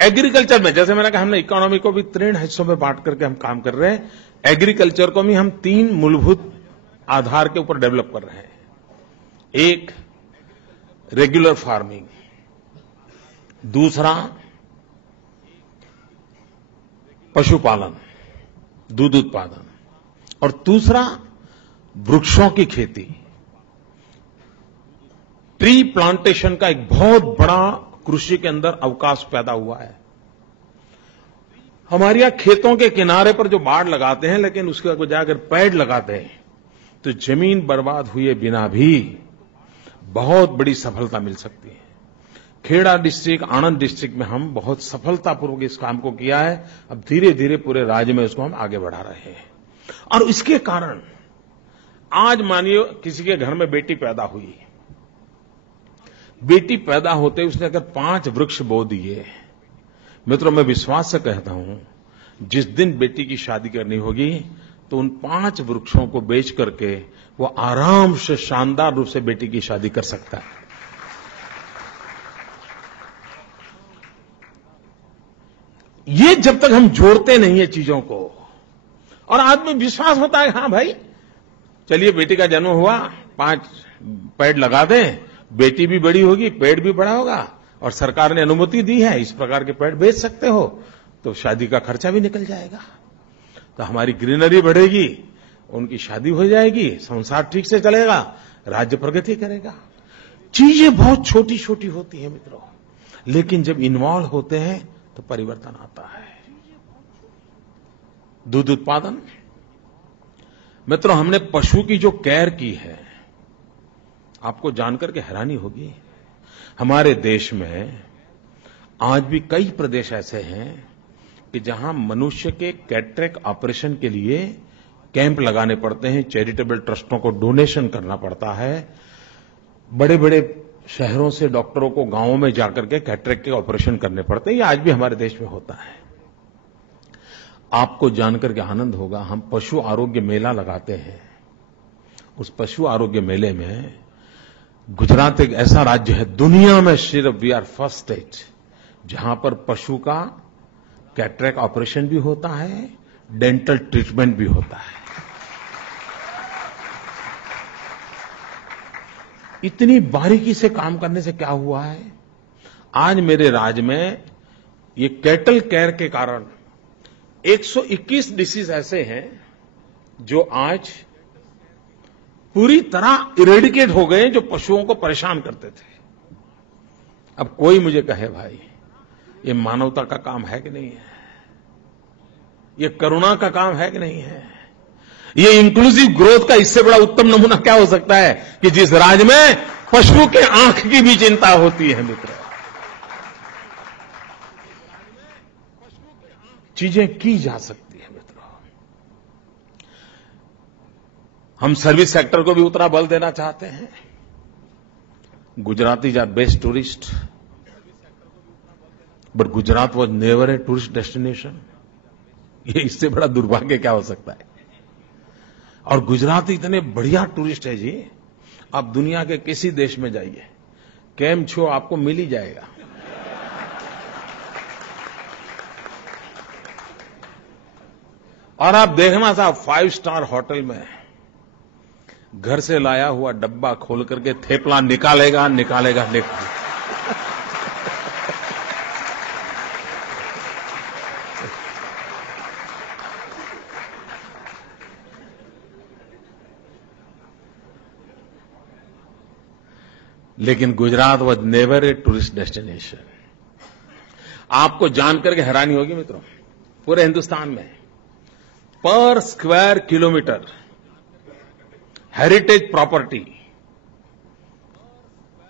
एग्रीकल्चर में, जैसे मैंने कहा, हमने इकोनॉमी को भी 3 हिस्सों में बांट करके हम काम कर रहे हैं। एग्रीकल्चर को भी हम 3 मूलभूत आधार के ऊपर डेवलप कर रहे हैं। एक, रेगुलर फार्मिंग, दूसरा पशुपालन, दूध उत्पादन, और तीसरा वृक्षों की खेती। ट्री प्लांटेशन का एक बहुत बड़ा कृषि के अंदर अवकाश पैदा हुआ है। हमारे यहां खेतों के किनारे पर जो बाड़ लगाते हैं, लेकिन उसके बजाय अगर पेड़ लगाते हैं तो जमीन बर्बाद हुए बिना भी बहुत बड़ी सफलता मिल सकती है। खेड़ा डिस्ट्रिक्ट, आणंद डिस्ट्रिक्ट में हम बहुत सफलतापूर्वक इस काम को किया है। अब धीरे धीरे पूरे राज्य में इसको हम आगे बढ़ा रहे हैं। और इसके कारण आज मानिए किसी के घर में बेटी पैदा हुई, बेटी पैदा होते उसने अगर 5 वृक्ष बो दिए, मित्रों, मैं विश्वास से कहता हूं, जिस दिन बेटी की शादी करनी होगी तो उन 5 वृक्षों को बेच करके वो आराम से शानदार रूप से बेटी की शादी कर सकता है। ये जब तक हम जोड़ते नहीं है चीजों को, और आदमी विश्वास होता है, हाँ भाई चलिए बेटी का जन्म हुआ, 5 पेड़ लगा दें, बेटी भी बड़ी होगी, पेड़ भी बड़ा होगा, और सरकार ने अनुमति दी है, इस प्रकार के पेड़ बेच सकते हो, तो शादी का खर्चा भी निकल जाएगा, तो हमारी ग्रीनरी बढ़ेगी, उनकी शादी हो जाएगी, संसार ठीक से चलेगा, राज्य प्रगति करेगा। चीजें बहुत छोटी छोटी होती हैं मित्रों, लेकिन जब इन्वॉल्व होते हैं तो परिवर्तन आता है। दूध उत्पादन, मित्रों, हमने पशु की जो केयर की है, आपको जानकर के हैरानी होगी, हमारे देश में आज भी कई प्रदेश ऐसे हैं कि जहां मनुष्य के कैटरेक्ट ऑपरेशन के लिए कैंप लगाने पड़ते हैं, चैरिटेबल ट्रस्टों को डोनेशन करना पड़ता है। बड़े बड़े शहरों से डॉक्टरों को गांवों में जाकर के कैटरेक्ट के ऑपरेशन करने पड़ते हैं। ये आज भी हमारे देश में होता है। आपको जानकर के आनंद होगा, हम पशु आरोग्य मेला लगाते हैं। उस पशु आरोग्य मेले में गुजरात एक ऐसा राज्य है दुनिया में, सिर्फ वी आर फर्स्ट स्टेट, जहां पर पशु का कैटरेक्ट ऑपरेशन भी होता है, डेंटल ट्रीटमेंट भी होता है। इतनी बारीकी से काम करने से क्या हुआ है, आज मेरे राज्य में ये कैटल केयर के कारण 121 डिसीज ऐसे हैं जो आज पूरी तरह इरेडिकेट हो गए, जो पशुओं को परेशान करते थे। अब कोई मुझे कहे भाई ये मानवता का काम है कि नहीं है, ये करुणा का काम है कि नहीं है, ये इंक्लूसिव ग्रोथ का इससे बड़ा उत्तम नमूना क्या हो सकता है कि जिस राज्य में पशुओं के आंख की भी चिंता होती है। मित्र, चीजें की जा सकती है। मित्रों, हम सर्विस सेक्टर को भी उतना बल देना चाहते हैं। Gujaratis are best tourist, but Gujarat was never a tourist destination. ये इससे बड़ा दुर्भाग्य क्या हो सकता है। और गुजरात इतने बढ़िया टूरिस्ट है जी, आप दुनिया के किसी देश में जाइए, केम छो आपको मिल ही जाएगा। और आप देखना साहब, 5 स्टार होटल में घर से लाया हुआ डब्बा खोल करके थेपला निकालेगा। लेकिन Gujarat was never a tourist destination. आपको जानकर के हैरानी होगी मित्रों, पूरे हिंदुस्तान में पर स्क्वायर किलोमीटर हेरिटेज प्रॉपर्टी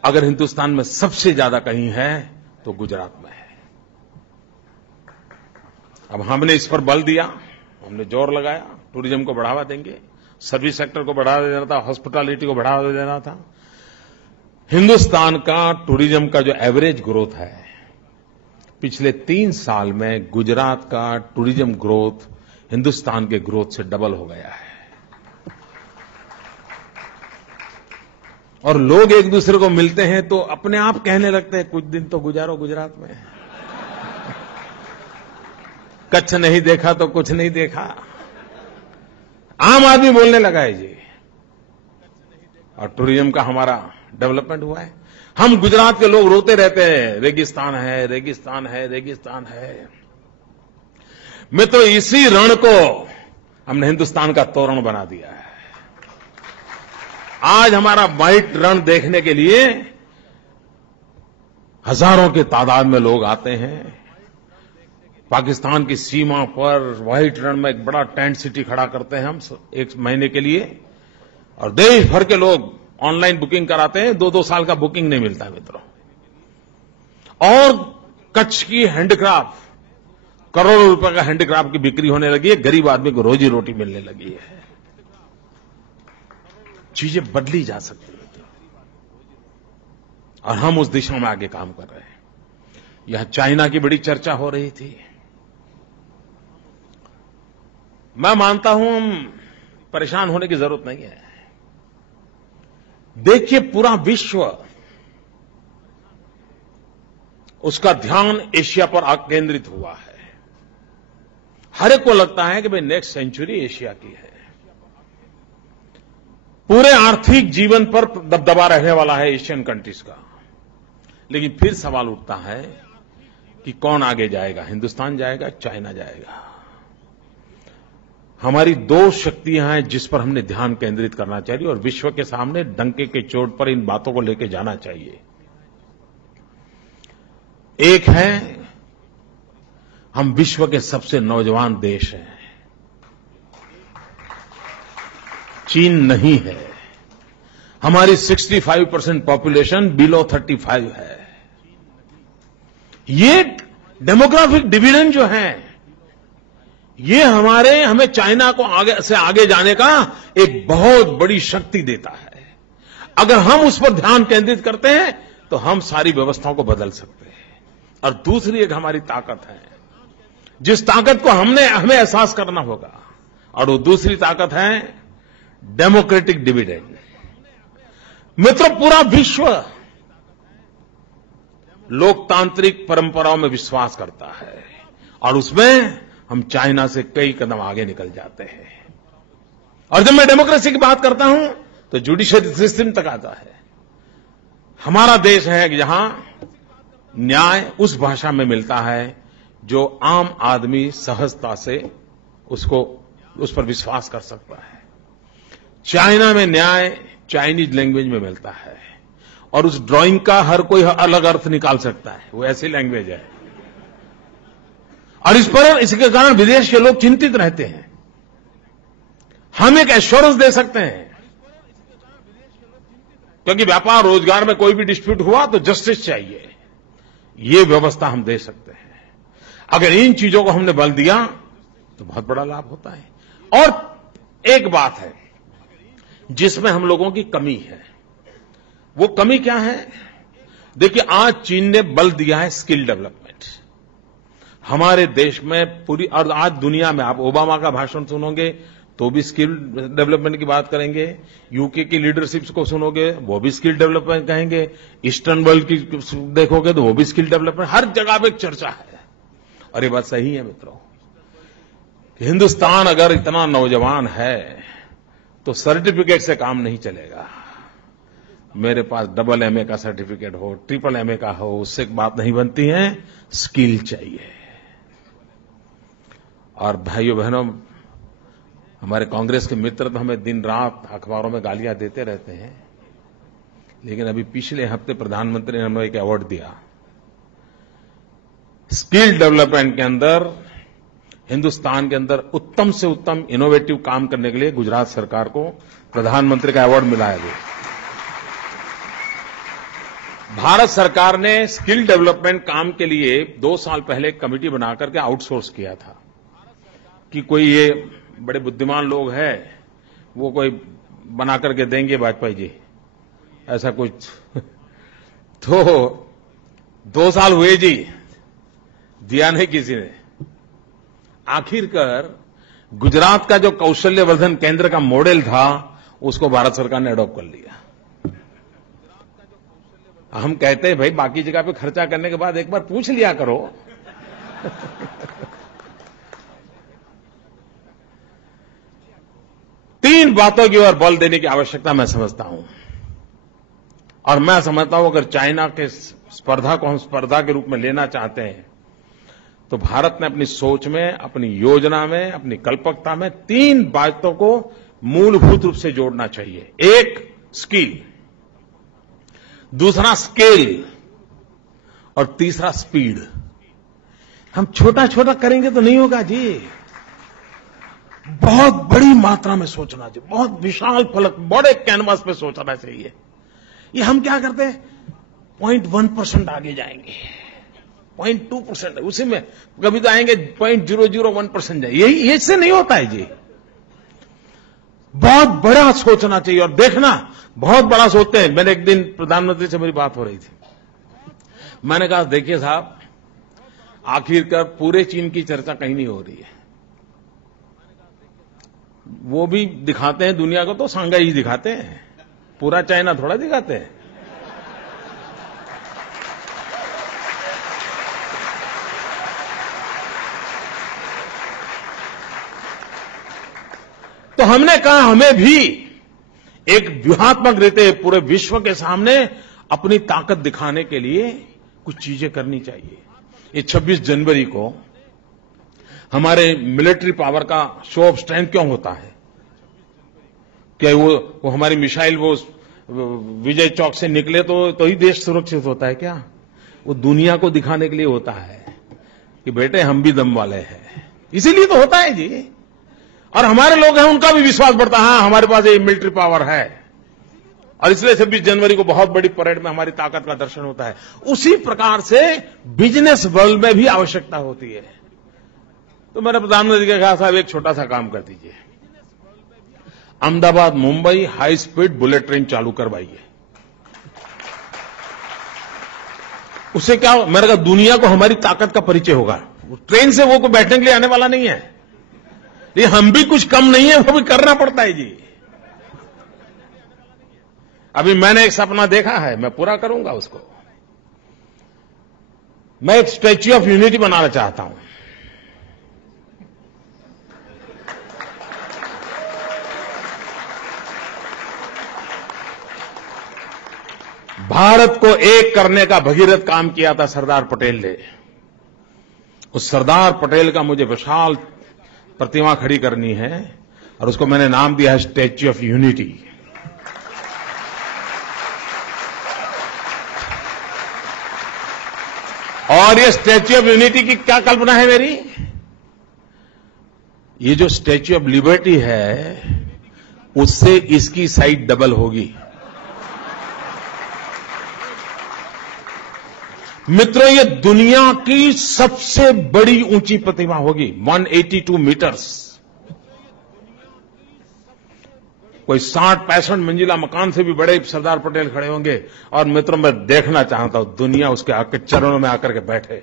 अगर हिंदुस्तान में सबसे ज्यादा कहीं है तो गुजरात में है। अब हमने इस पर बल दिया, हमने जोर लगाया, टूरिज्म को बढ़ावा देंगे, सर्विस सेक्टर को बढ़ावा देना था, हॉस्पिटैलिटी को बढ़ावा देना था। हिंदुस्तान का टूरिज्म का जो एवरेज ग्रोथ है, पिछले 3 साल में गुजरात का टूरिज्म ग्रोथ हिंदुस्तान के ग्रोथ से डबल हो गया है। और लोग एक दूसरे को मिलते हैं तो अपने आप कहने लगते हैं कुछ दिन तो गुजारो गुजरात में। कच्छ नहीं देखा तो कुछ नहीं देखा, आम आदमी बोलने लगा है जी। और टूरिज्म का हमारा डेवलपमेंट हुआ है। हम गुजरात के लोग रोते रहते हैं, रेगिस्तान है, रेगिस्तान है, रेगिस्तान है। मित्रों, इसी रण को हमने हिंदुस्तान का तोरण बना दिया है। आज हमारा व्हाइट रण देखने के लिए हजारों के तादाद में लोग आते हैं। पाकिस्तान की सीमा पर व्हाइट रण में एक बड़ा टेंट सिटी खड़ा करते हैं हम 1 महीने के लिए, और देश भर के लोग ऑनलाइन बुकिंग कराते हैं। 2-2 साल का बुकिंग नहीं मिलता है मित्रों। और कच्छ की हैंडीक्राफ्ट, करोड़ों रुपए का हैंडीक्राफ्ट की बिक्री होने लगी है, गरीब आदमी को रोजी रोटी मिलने लगी है। चीजें बदली जा सकती है और हम उस दिशा में आगे काम कर रहे हैं। यहां चाइना की बड़ी चर्चा हो रही थी। मैं मानता हूं हम परेशान होने की जरूरत नहीं है। देखिए, पूरा विश्व उसका ध्यान एशिया पर केंद्रित हुआ है। हर एक को लगता है कि भाई नेक्स्ट सेंचुरी एशिया की है। पूरे आर्थिक जीवन पर दबदबा रहने वाला है एशियन कंट्रीज का। लेकिन फिर सवाल उठता है कि कौन आगे जाएगा, हिंदुस्तान जाएगा, चाइना जाएगा। हमारी 2 शक्तियां हैं जिस पर हमने ध्यान केंद्रित करना चाहिए और विश्व के सामने डंके के चोट पर इन बातों को लेकर जाना चाहिए। एक है, हम विश्व के सबसे नौजवान देश हैं, चीन नहीं है। हमारी 65% पॉपुलेशन बिलो 35 है। ये डेमोग्राफिक डिविडेंड जो है, ये हमें चाइना को आगे जाने का एक बहुत बड़ी शक्ति देता है। अगर हम उस पर ध्यान केंद्रित करते हैं तो हम सारी व्यवस्थाओं को बदल सकते हैं। और दूसरी एक हमारी ताकत है, जिस ताकत को हमें एहसास करना होगा, और वो दूसरी ताकत है डेमोक्रेटिक डिविडेंड। मित्रों, पूरा विश्व लोकतांत्रिक परंपराओं में विश्वास करता है और उसमें हम चाइना से कई कदम आगे निकल जाते हैं। और जब मैं डेमोक्रेसी की बात करता हूं तो जुडिशियल सिस्टम तक आता है। हमारा देश है कि जहां न्याय उस भाषा में मिलता है जो आम आदमी सहजता से उस पर विश्वास कर सकता है। चाइना में न्याय चाइनीज लैंग्वेज में मिलता है और उस ड्राइंग का हर कोई अलग अर्थ निकाल सकता है, वो ऐसी लैंग्वेज है। और इसके कारण विदेश के लोग चिंतित रहते हैं। हम एक एश्योरेंस दे सकते हैं, क्योंकि व्यापार रोजगार में कोई भी डिस्प्यूट हुआ तो जस्टिस चाहिए, ये व्यवस्था हम दे सकते हैं। अगर इन चीजों को हमने बल दिया तो बहुत बड़ा लाभ होता है। और एक बात है जिसमें हम लोगों की कमी है, वो कमी क्या है? देखिए, आज चीन ने बल दिया है स्किल डेवलपमेंट। हमारे देश में पूरी, और आज दुनिया में आप ओबामा का भाषण सुनोगे तो भी स्किल डेवलपमेंट की बात करेंगे, यूके की लीडरशिप को सुनोगे वो भी स्किल डेवलपमेंट कहेंगे, ईस्टर्न वर्ल्ड की देखोगे तो वो भी स्किल डेवलपमेंट, हर जगह पे एक चर्चा है। और ये बात सही है मित्रों, हिंदुस्तान अगर इतना नौजवान है तो सर्टिफिकेट से काम नहीं चलेगा। मेरे पास डबल एमए का सर्टिफिकेट हो, ट्रिपल एमए का हो, उससे बात नहीं बनती है, स्किल चाहिए। और भाइयों बहनों, हमारे कांग्रेस के मित्र तो हमें दिन रात अखबारों में गालियां देते रहते हैं, लेकिन अभी पिछले हफ्ते प्रधानमंत्री ने हमें एक अवार्ड दिया। स्किल डेवलपमेंट के अंदर हिंदुस्तान के अंदर उत्तम से उत्तम इनोवेटिव काम करने के लिए गुजरात सरकार को प्रधानमंत्री का अवार्ड मिला है। भारत सरकार ने स्किल डेवलपमेंट काम के लिए 2 साल पहले एक कमेटी बनाकर के आउटसोर्स किया था कि कोई ये बड़े बुद्धिमान लोग हैं, वो कोई बना करके देंगे वाजपेयी जी, ऐसा कुछ। तो 2 साल हुए जी, दिया नहीं किसी ने। आखिरकार गुजरात का जो कौशल्यवर्धन केंद्र का मॉडल था उसको भारत सरकार ने अडॉप्ट कर लिया। हम कहते हैं भाई बाकी जगह पे खर्चा करने के बाद एक बार पूछ लिया करो। तीन बातों की ओर बल देने की आवश्यकता मैं समझता हूं, और मैं समझता हूं अगर चाइना के स्पर्धा को हम स्पर्धा के रूप में लेना चाहते हैं तो भारत ने अपनी सोच में, अपनी योजना में, अपनी कल्पकता में 3 बातों को मूलभूत रूप से जोड़ना चाहिए। एक स्किल, दूसरा स्केल और तीसरा स्पीड। हम छोटा छोटा करेंगे तो नहीं होगा जी, बहुत बड़ी मात्रा में सोचना चाहिए, बहुत विशाल फलक, बड़े कैनवास पे सोचना चाहिए। ये हम क्या करते हैं, 0.1% आगे जाएंगे, 0.2%, उसी में कभी तो आएंगे 0.001% जाए, यही इससे नहीं होता है जी। बहुत बड़ा सोचना चाहिए और देखना, बहुत बड़ा सोचते हैं। मैंने एक दिन प्रधानमंत्री से मेरी बात हो रही थी, मैंने कहा देखिए साहब, आखिरकार पूरे चीन की चर्चा कहीं नहीं हो रही है। वो भी दिखाते हैं दुनिया को तो शंघाई ही दिखाते हैं, पूरा चाइना थोड़ा दिखाते हैं। तो हमने कहा हमें भी एक व्यूहात्मक रीते पूरे विश्व के सामने अपनी ताकत दिखाने के लिए कुछ चीजें करनी चाहिए। ये 26 जनवरी को हमारे मिलिट्री पावर का शो ऑफ स्ट्रेंथ क्यों होता है? क्या वो हमारी मिसाइल वो विजय चौक से निकले तो ही देश सुरक्षित होता है क्या? वो दुनिया को दिखाने के लिए होता है कि बेटे हम भी दम वाले हैं, इसीलिए तो होता है जी। और हमारे लोग हैं, उनका भी विश्वास बढ़ता है, हाँ हमारे पास ये मिलिट्री पावर है, और इसलिए 26 जनवरी को बहुत बड़ी परेड में हमारी ताकत का दर्शन होता है। उसी प्रकार से बिजनेस वर्ल्ड में भी आवश्यकता होती है। तो मैंने प्रधानमंत्री के कहा साहब एक छोटा सा काम कर दीजिए, Ahmedabad Mumbai high speed bullet train चालू करवाइए। उससे क्या, मैंने कहा दुनिया को हमारी ताकत का परिचय होगा। ट्रेन से वो कोई बैठने के लिए आने वाला नहीं है, ये हम भी कुछ कम नहीं है, वो भी करना पड़ता है जी। अभी मैंने एक सपना देखा है, मैं पूरा करूंगा उसको। मैं एक स्टैच्यू ऑफ यूनिटी बनाना चाहता हूं। भारत को एक करने का भगीरथ काम किया था सरदार पटेल ने, उस सरदार पटेल का मुझे विशाल प्रतिमा खड़ी करनी है और उसको मैंने नाम दिया है स्टैच्यू ऑफ यूनिटी। और ये स्टैच्यू ऑफ यूनिटी की क्या कल्पना है मेरी? ये जो स्टैच्यू ऑफ लिबर्टी है उससे इसकी साइज डबल होगी। मित्रों, ये दुनिया की सबसे बड़ी ऊंची प्रतिमा होगी, 182 मीटर्स। कोई 60-65 मंजिला मकान से भी बड़े सरदार पटेल खड़े होंगे। और मित्रों, मैं देखना चाहता हूं दुनिया उसके आके चरणों में आकर के बैठे।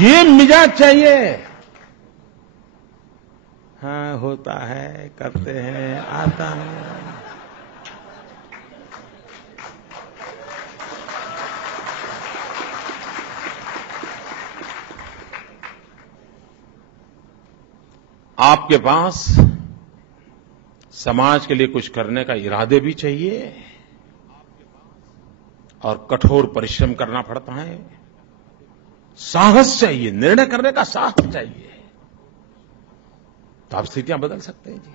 ये मिजाज चाहिए। हाँ, होता है, करते हैं, आता है। आपके पास समाज के लिए कुछ करने का इरादे भी चाहिए और कठोर परिश्रम करना पड़ता है। साहस चाहिए, निर्णय करने का साहस चाहिए, तो आप स्थितियां बदल सकते हैं जी।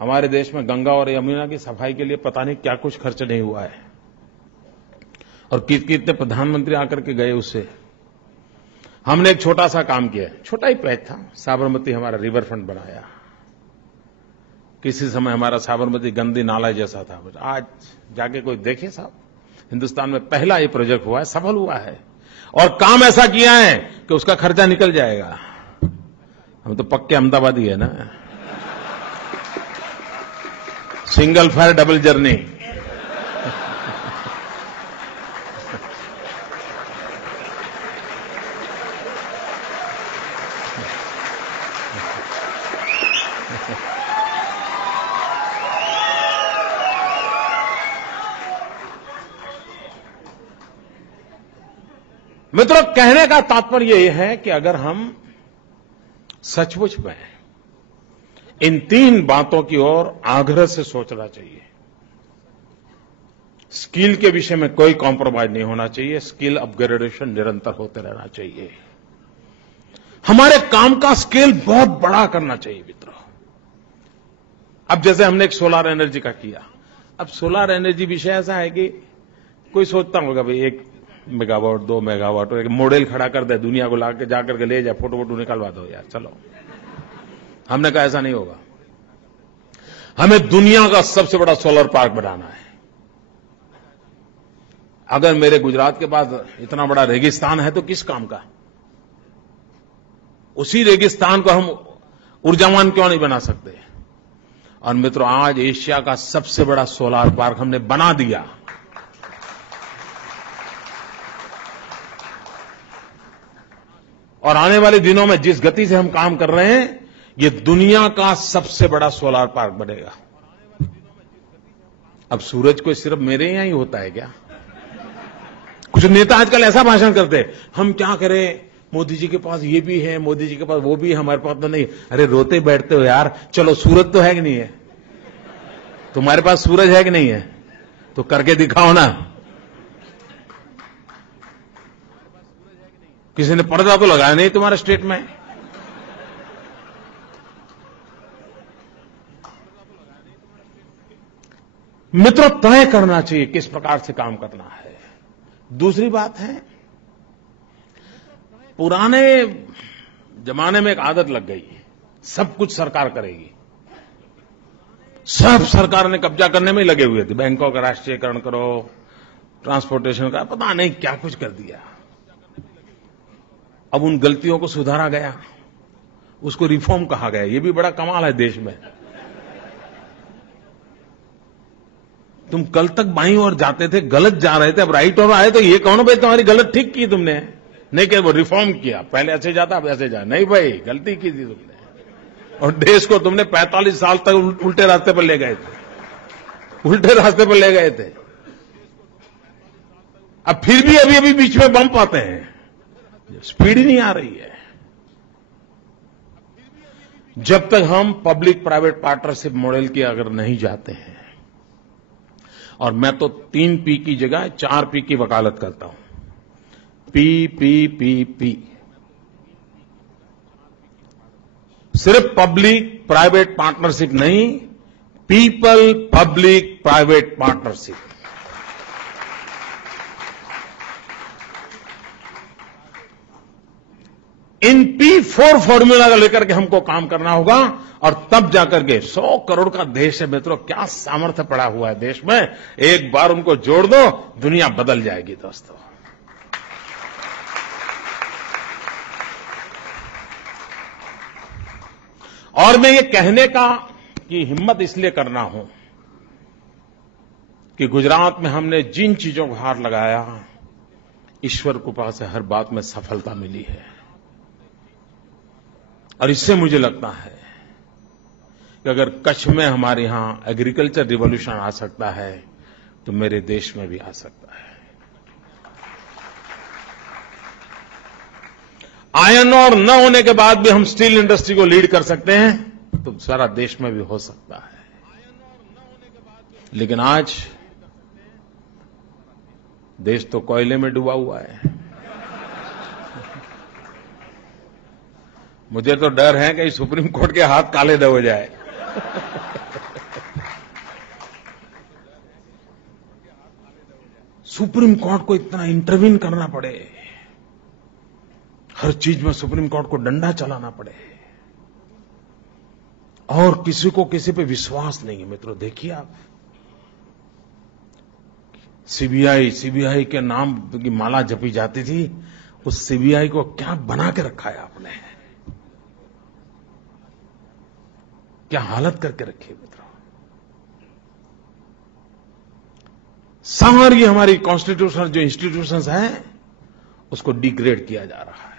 हमारे देश में गंगा और यमुना की सफाई के लिए पता नहीं क्या कुछ खर्च नहीं हुआ है और कितने प्रधानमंत्री आकर के गए उससे। हमने एक छोटा सा काम किया, छोटा ही पैच था, साबरमती हमारा रिवर फ्रंट बनाया। किसी समय हमारा साबरमती गंदी नाला जैसा था। आज जाके कोई देखे साहब, हिंदुस्तान में पहला ये प्रोजेक्ट हुआ है, सफल हुआ है और काम ऐसा किया है कि उसका खर्चा निकल जाएगा। हम तो पक्के अहमदाबादी है ना, सिंगल फायर डबल जर्नी। मित्रों, कहने का तात्पर्य यह है कि अगर हम सचमुच में इन 3 बातों की ओर आग्रह से सोचना चाहिए। स्किल के विषय में कोई कॉम्प्रोमाइज नहीं होना चाहिए, स्किल अपग्रेडेशन निरंतर होते रहना चाहिए। हमारे काम का स्केल बहुत बड़ा करना चाहिए मित्रों। अब जैसे हमने एक सोलर एनर्जी का किया, अब सोलर एनर्जी विषय ऐसा है कि कोई सोचता होगा भाई 1 मेगावाट 2 मेगावाट और एक मॉडल खड़ा कर दे, दुनिया को लाके जाकर के ले जाए, फोटो वोटो निकलवा दो यार, चलो। हमने कहा ऐसा नहीं होगा, हमें दुनिया का सबसे बड़ा सोलर पार्क बनाना है। अगर मेरे गुजरात के पास इतना बड़ा रेगिस्तान है तो किस काम का? उसी रेगिस्तान को हम ऊर्जावान क्यों नहीं बना सकते? और मित्रों, आज एशिया का सबसे बड़ा सोलर पार्क हमने बना दिया। और आने वाले दिनों में जिस गति से हम काम कर रहे हैं, ये दुनिया का सबसे बड़ा सोलर पार्क बनेगा। अब सूरज को सिर्फ मेरे यहां ही होता है क्या? कुछ नेता आजकल ऐसा भाषण करते हैं, हम क्या करें, मोदी जी के पास ये भी है, मोदी जी के पास वो भी है, हमारे पास तो नहीं। अरे रोते बैठते हो यार, चलो सूरज तो है कि नहीं है? तुम्हारे पास सूरज है कि नहीं है? तो करके दिखाओ ना। किसी ने पर्दा तो लगाया नहीं तुम्हारे स्टेट में। मित्रों, तय करना चाहिए किस प्रकार से काम करना है। दूसरी बात है, पुराने जमाने में एक आदत लग गई, सब कुछ सरकार करेगी। सब सरकार ने कब्जा करने में ही लगे हुए थे। बैंकों का राष्ट्रीयकरण करो, ट्रांसपोर्टेशन का, पता नहीं क्या कुछ कर दिया। अब उन गलतियों को सुधारा गया, उसको रिफॉर्म कहा गया। ये भी बड़ा कमाल है देश में। तुम कल तक बाईं ओर जाते थे, गलत जा रहे थे, अब राइट ओर आए तो ये कहो ना भाई तुम्हारी गलत ठीक की तुमने, नहीं कि वो रिफॉर्म किया, पहले ऐसे जाता अब ऐसे जा। नहीं भाई, गलती की थी तुमने, और देश को तुमने 45 साल तक उल्टे रास्ते पर ले गए थे, उल्टे रास्ते पर ले गए थे। अब फिर भी अभी बीच में बम्प आते हैं, स्पीड ही नहीं आ रही है। जब तक हम पब्लिक प्राइवेट पार्टनरशिप मॉडल की अगर नहीं जाते हैं और मैं तो 3 P की जगह 4 P की वकालत करता हूं। पी। सिर्फ पब्लिक प्राइवेट पार्टनरशिप नहीं, पीपल पब्लिक प्राइवेट पार्टनरशिप। इन P4 फॉर्मूला का लेकर के हमको काम करना होगा और तब जाकर के 100 करोड़ का देश है मित्रों, क्या सामर्थ्य पड़ा हुआ है देश में। एक बार उनको जोड़ दो, दुनिया बदल जाएगी दोस्तों। और मैं ये कहने का की हिम्मत इसलिए करना हूं कि गुजरात में हमने जिन चीजों को हाथ लगाया, ईश्वर कृपा से हर बात में सफलता मिली है। और इससे मुझे लगता है कि अगर कच्छ में हमारे यहां एग्रीकल्चर रिवॉल्यूशन आ सकता है तो मेरे देश में भी आ सकता है। आयरन ओर न होने के बाद भी हम स्टील इंडस्ट्री को लीड कर सकते हैं तो सारा देश में भी हो सकता है। लेकिन आज देश तो कोयले में डूबा हुआ है। मुझे तो डर है कि सुप्रीम कोर्ट के हाथ काले हो जाए। सुप्रीम कोर्ट को इतना इंटरवीन करना पड़े, हर चीज में सुप्रीम कोर्ट को डंडा चलाना पड़े और किसी को किसी पे विश्वास नहीं है। मित्रों देखिए आप, सीबीआई के नाम की माला जपी जाती थी, उस सीबीआई को क्या बना के रखा है आपने, क्या हालत करके रखी है मित्रों। सारी हमारी कॉन्स्टिट्यूशनल जो इंस्टीट्यूशंस हैं उसको डिग्रेड किया जा रहा है।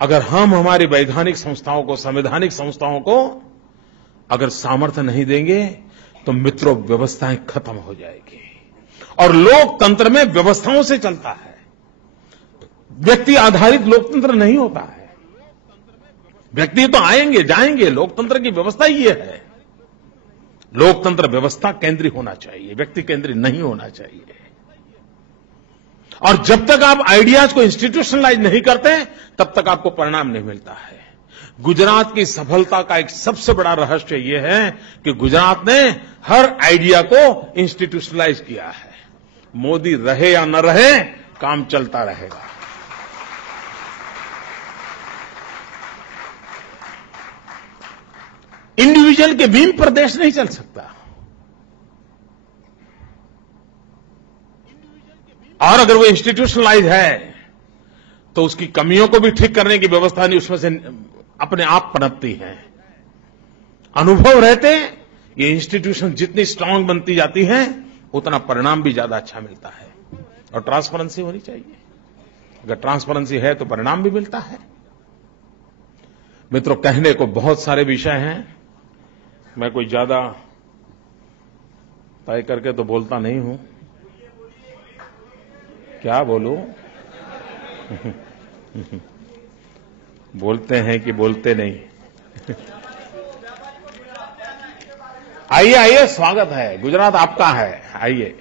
अगर हम हमारी वैधानिक संस्थाओं को, संवैधानिक संस्थाओं को अगर सामर्थ्य नहीं देंगे तो मित्रों व्यवस्थाएं खत्म हो जाएगी। और लोकतंत्र में व्यवस्थाओं से चलता है, व्यक्ति आधारित लोकतंत्र नहीं होता है। व्यक्ति तो आएंगे जाएंगे, लोकतंत्र की व्यवस्था ही ये है। लोकतंत्र व्यवस्था केंद्रीय होना चाहिए, व्यक्ति केंद्रीय नहीं होना चाहिए। और जब तक आप आइडियाज को इंस्टीट्यूशनलाइज नहीं करते तब तक आपको परिणाम नहीं मिलता है। गुजरात की सफलता का एक सबसे बड़ा रहस्य यह है कि गुजरात ने हर आइडिया को इंस्टीट्यूशनलाइज किया है। मोदी रहे या न रहे, काम चलता रहेगा। इंडिविजुअल के बीम पर देश नहीं चल सकता। और अगर वो इंस्टीट्यूशनलाइज है तो उसकी कमियों को भी ठीक करने की व्यवस्था नहीं उसमें से अपने आप पनपती है। अनुभव रहते ये इंस्टीट्यूशन जितनी स्ट्रांग बनती जाती है उतना परिणाम भी ज्यादा अच्छा मिलता है। और ट्रांसपेरेंसी होनी चाहिए। अगर ट्रांसपेरेंसी है तो परिणाम भी मिलता है। मित्रों कहने को बहुत सारे विषय हैं, मैं कोई ज्यादा तय करके तो बोलता नहीं हूं। क्या बोलूं? बोलते हैं कि बोलते नहीं। आइए आइए, स्वागत है, गुजरात आपका है, आइए।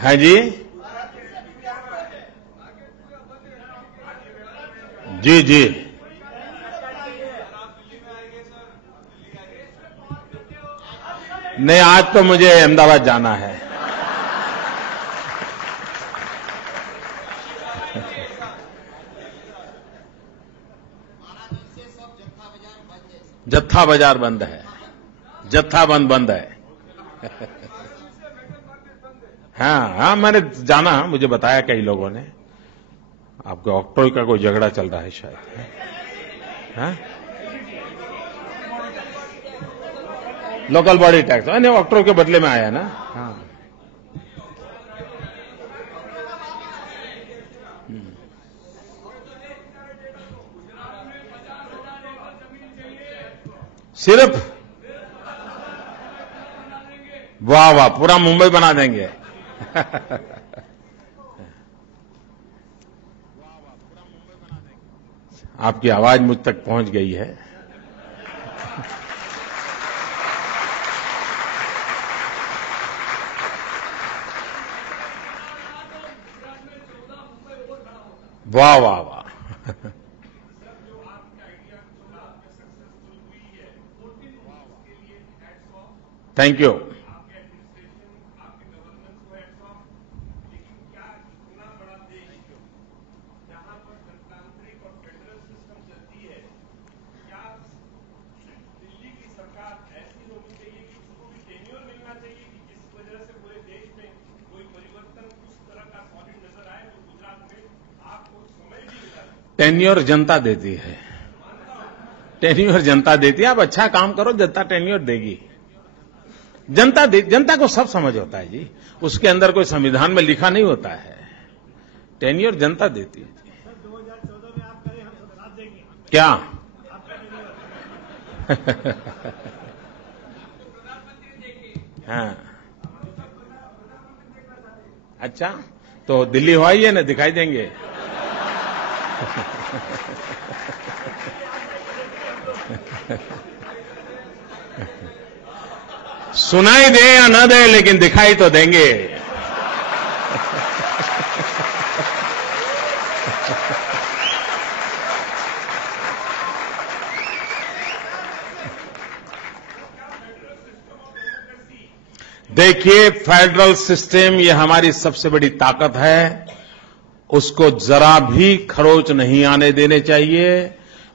है जी जी जी नहीं, आज तो मुझे अहमदाबाद जाना है। जत्था बाजार बंद है, जत्था बंद है। हाँ, मैंने जाना, मुझे बताया कई लोगों ने। आपके ऑक्ट्रोई का कोई झगड़ा चल रहा है शायद। हाँ? लोकल बॉडी टैक्स, नहीं, ऑक्ट्रोई के बदले में आया ना। हाँ। सिर्फ वाह वाह, पूरा मुंबई बना देंगे। आपकी आवाज मुझ तक पहुंच गई है। वाह वाह वाह। Thank you. टेन्योर जनता देती है, टेन्योर जनता देती है। आप अच्छा काम करो, जनता टेन्योर देगी। जनता को सब समझ होता है जी, उसके अंदर कोई संविधान में लिखा नहीं होता है। टेन्योर जनता देती है जी। 2014 में आप करें, हम सब साथ देंगे। क्या? हाँ, अच्छा, तो दिल्ली हो आइए ना, दिखाई देंगे। सुनाई दे या न दे, लेकिन दिखाई तो देंगे। देखिए, फेडरल सिस्टम ये हमारी सबसे बड़ी ताकत है, उसको जरा भी खरोच नहीं आने देने चाहिए।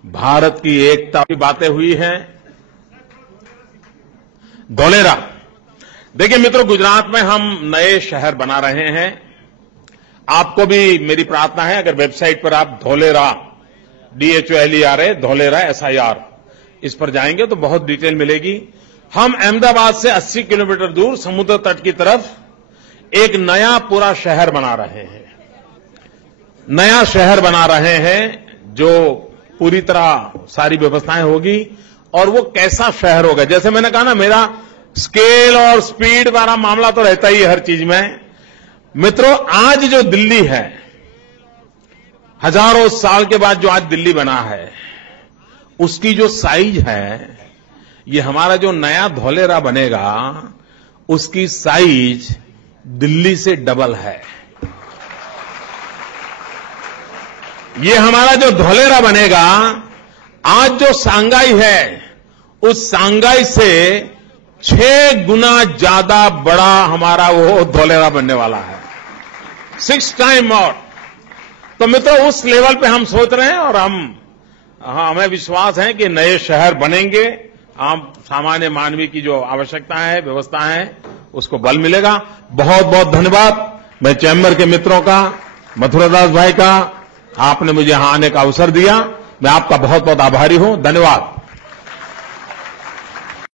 भारत की एकता की बातें हुई हैं। धोलेरा, देखिए मित्रों, गुजरात में हम नए शहर बना रहे हैं। आपको भी मेरी प्रार्थना है, अगर वेबसाइट पर आप धोलेरा DHOLERA धोलेरा SIR इस पर जाएंगे तो बहुत डिटेल मिलेगी। हम अहमदाबाद से 80 किलोमीटर दूर समुद्र तट की तरफ एक नया पूरा शहर बना रहे हैं। नया शहर बना रहे हैं जो पूरी तरह सारी व्यवस्थाएं होगी। और वो कैसा शहर होगा, जैसे मैंने कहा ना, मेरा स्केल और स्पीड वाला मामला तो रहता ही है हर चीज में। मित्रों, आज जो दिल्ली है, हजारों साल के बाद जो आज दिल्ली बना है, उसकी जो साइज है, ये हमारा जो नया धोलेरा बनेगा, उसकी साइज दिल्ली से डबल है। ये हमारा जो धोलेरा बनेगा, आज जो सांगाई है, उस सांगाई से 6 गुना ज्यादा बड़ा हमारा वो धोलेरा बनने वाला है, 6 टाइम more। तो मित्रों, उस लेवल पे हम सोच रहे हैं और हमें विश्वास है कि नए शहर बनेंगे। आम सामान्य मानवी की जो आवश्यकता है, व्यवस्था है, उसको बल मिलेगा। बहुत बहुत धन्यवाद मैं चैम्बर के मित्रों का, मथुरादास भाई का, आपने मुझे यहां आने का अवसर दिया। मैं आपका बहुत बहुत आभारी हूं। धन्यवाद।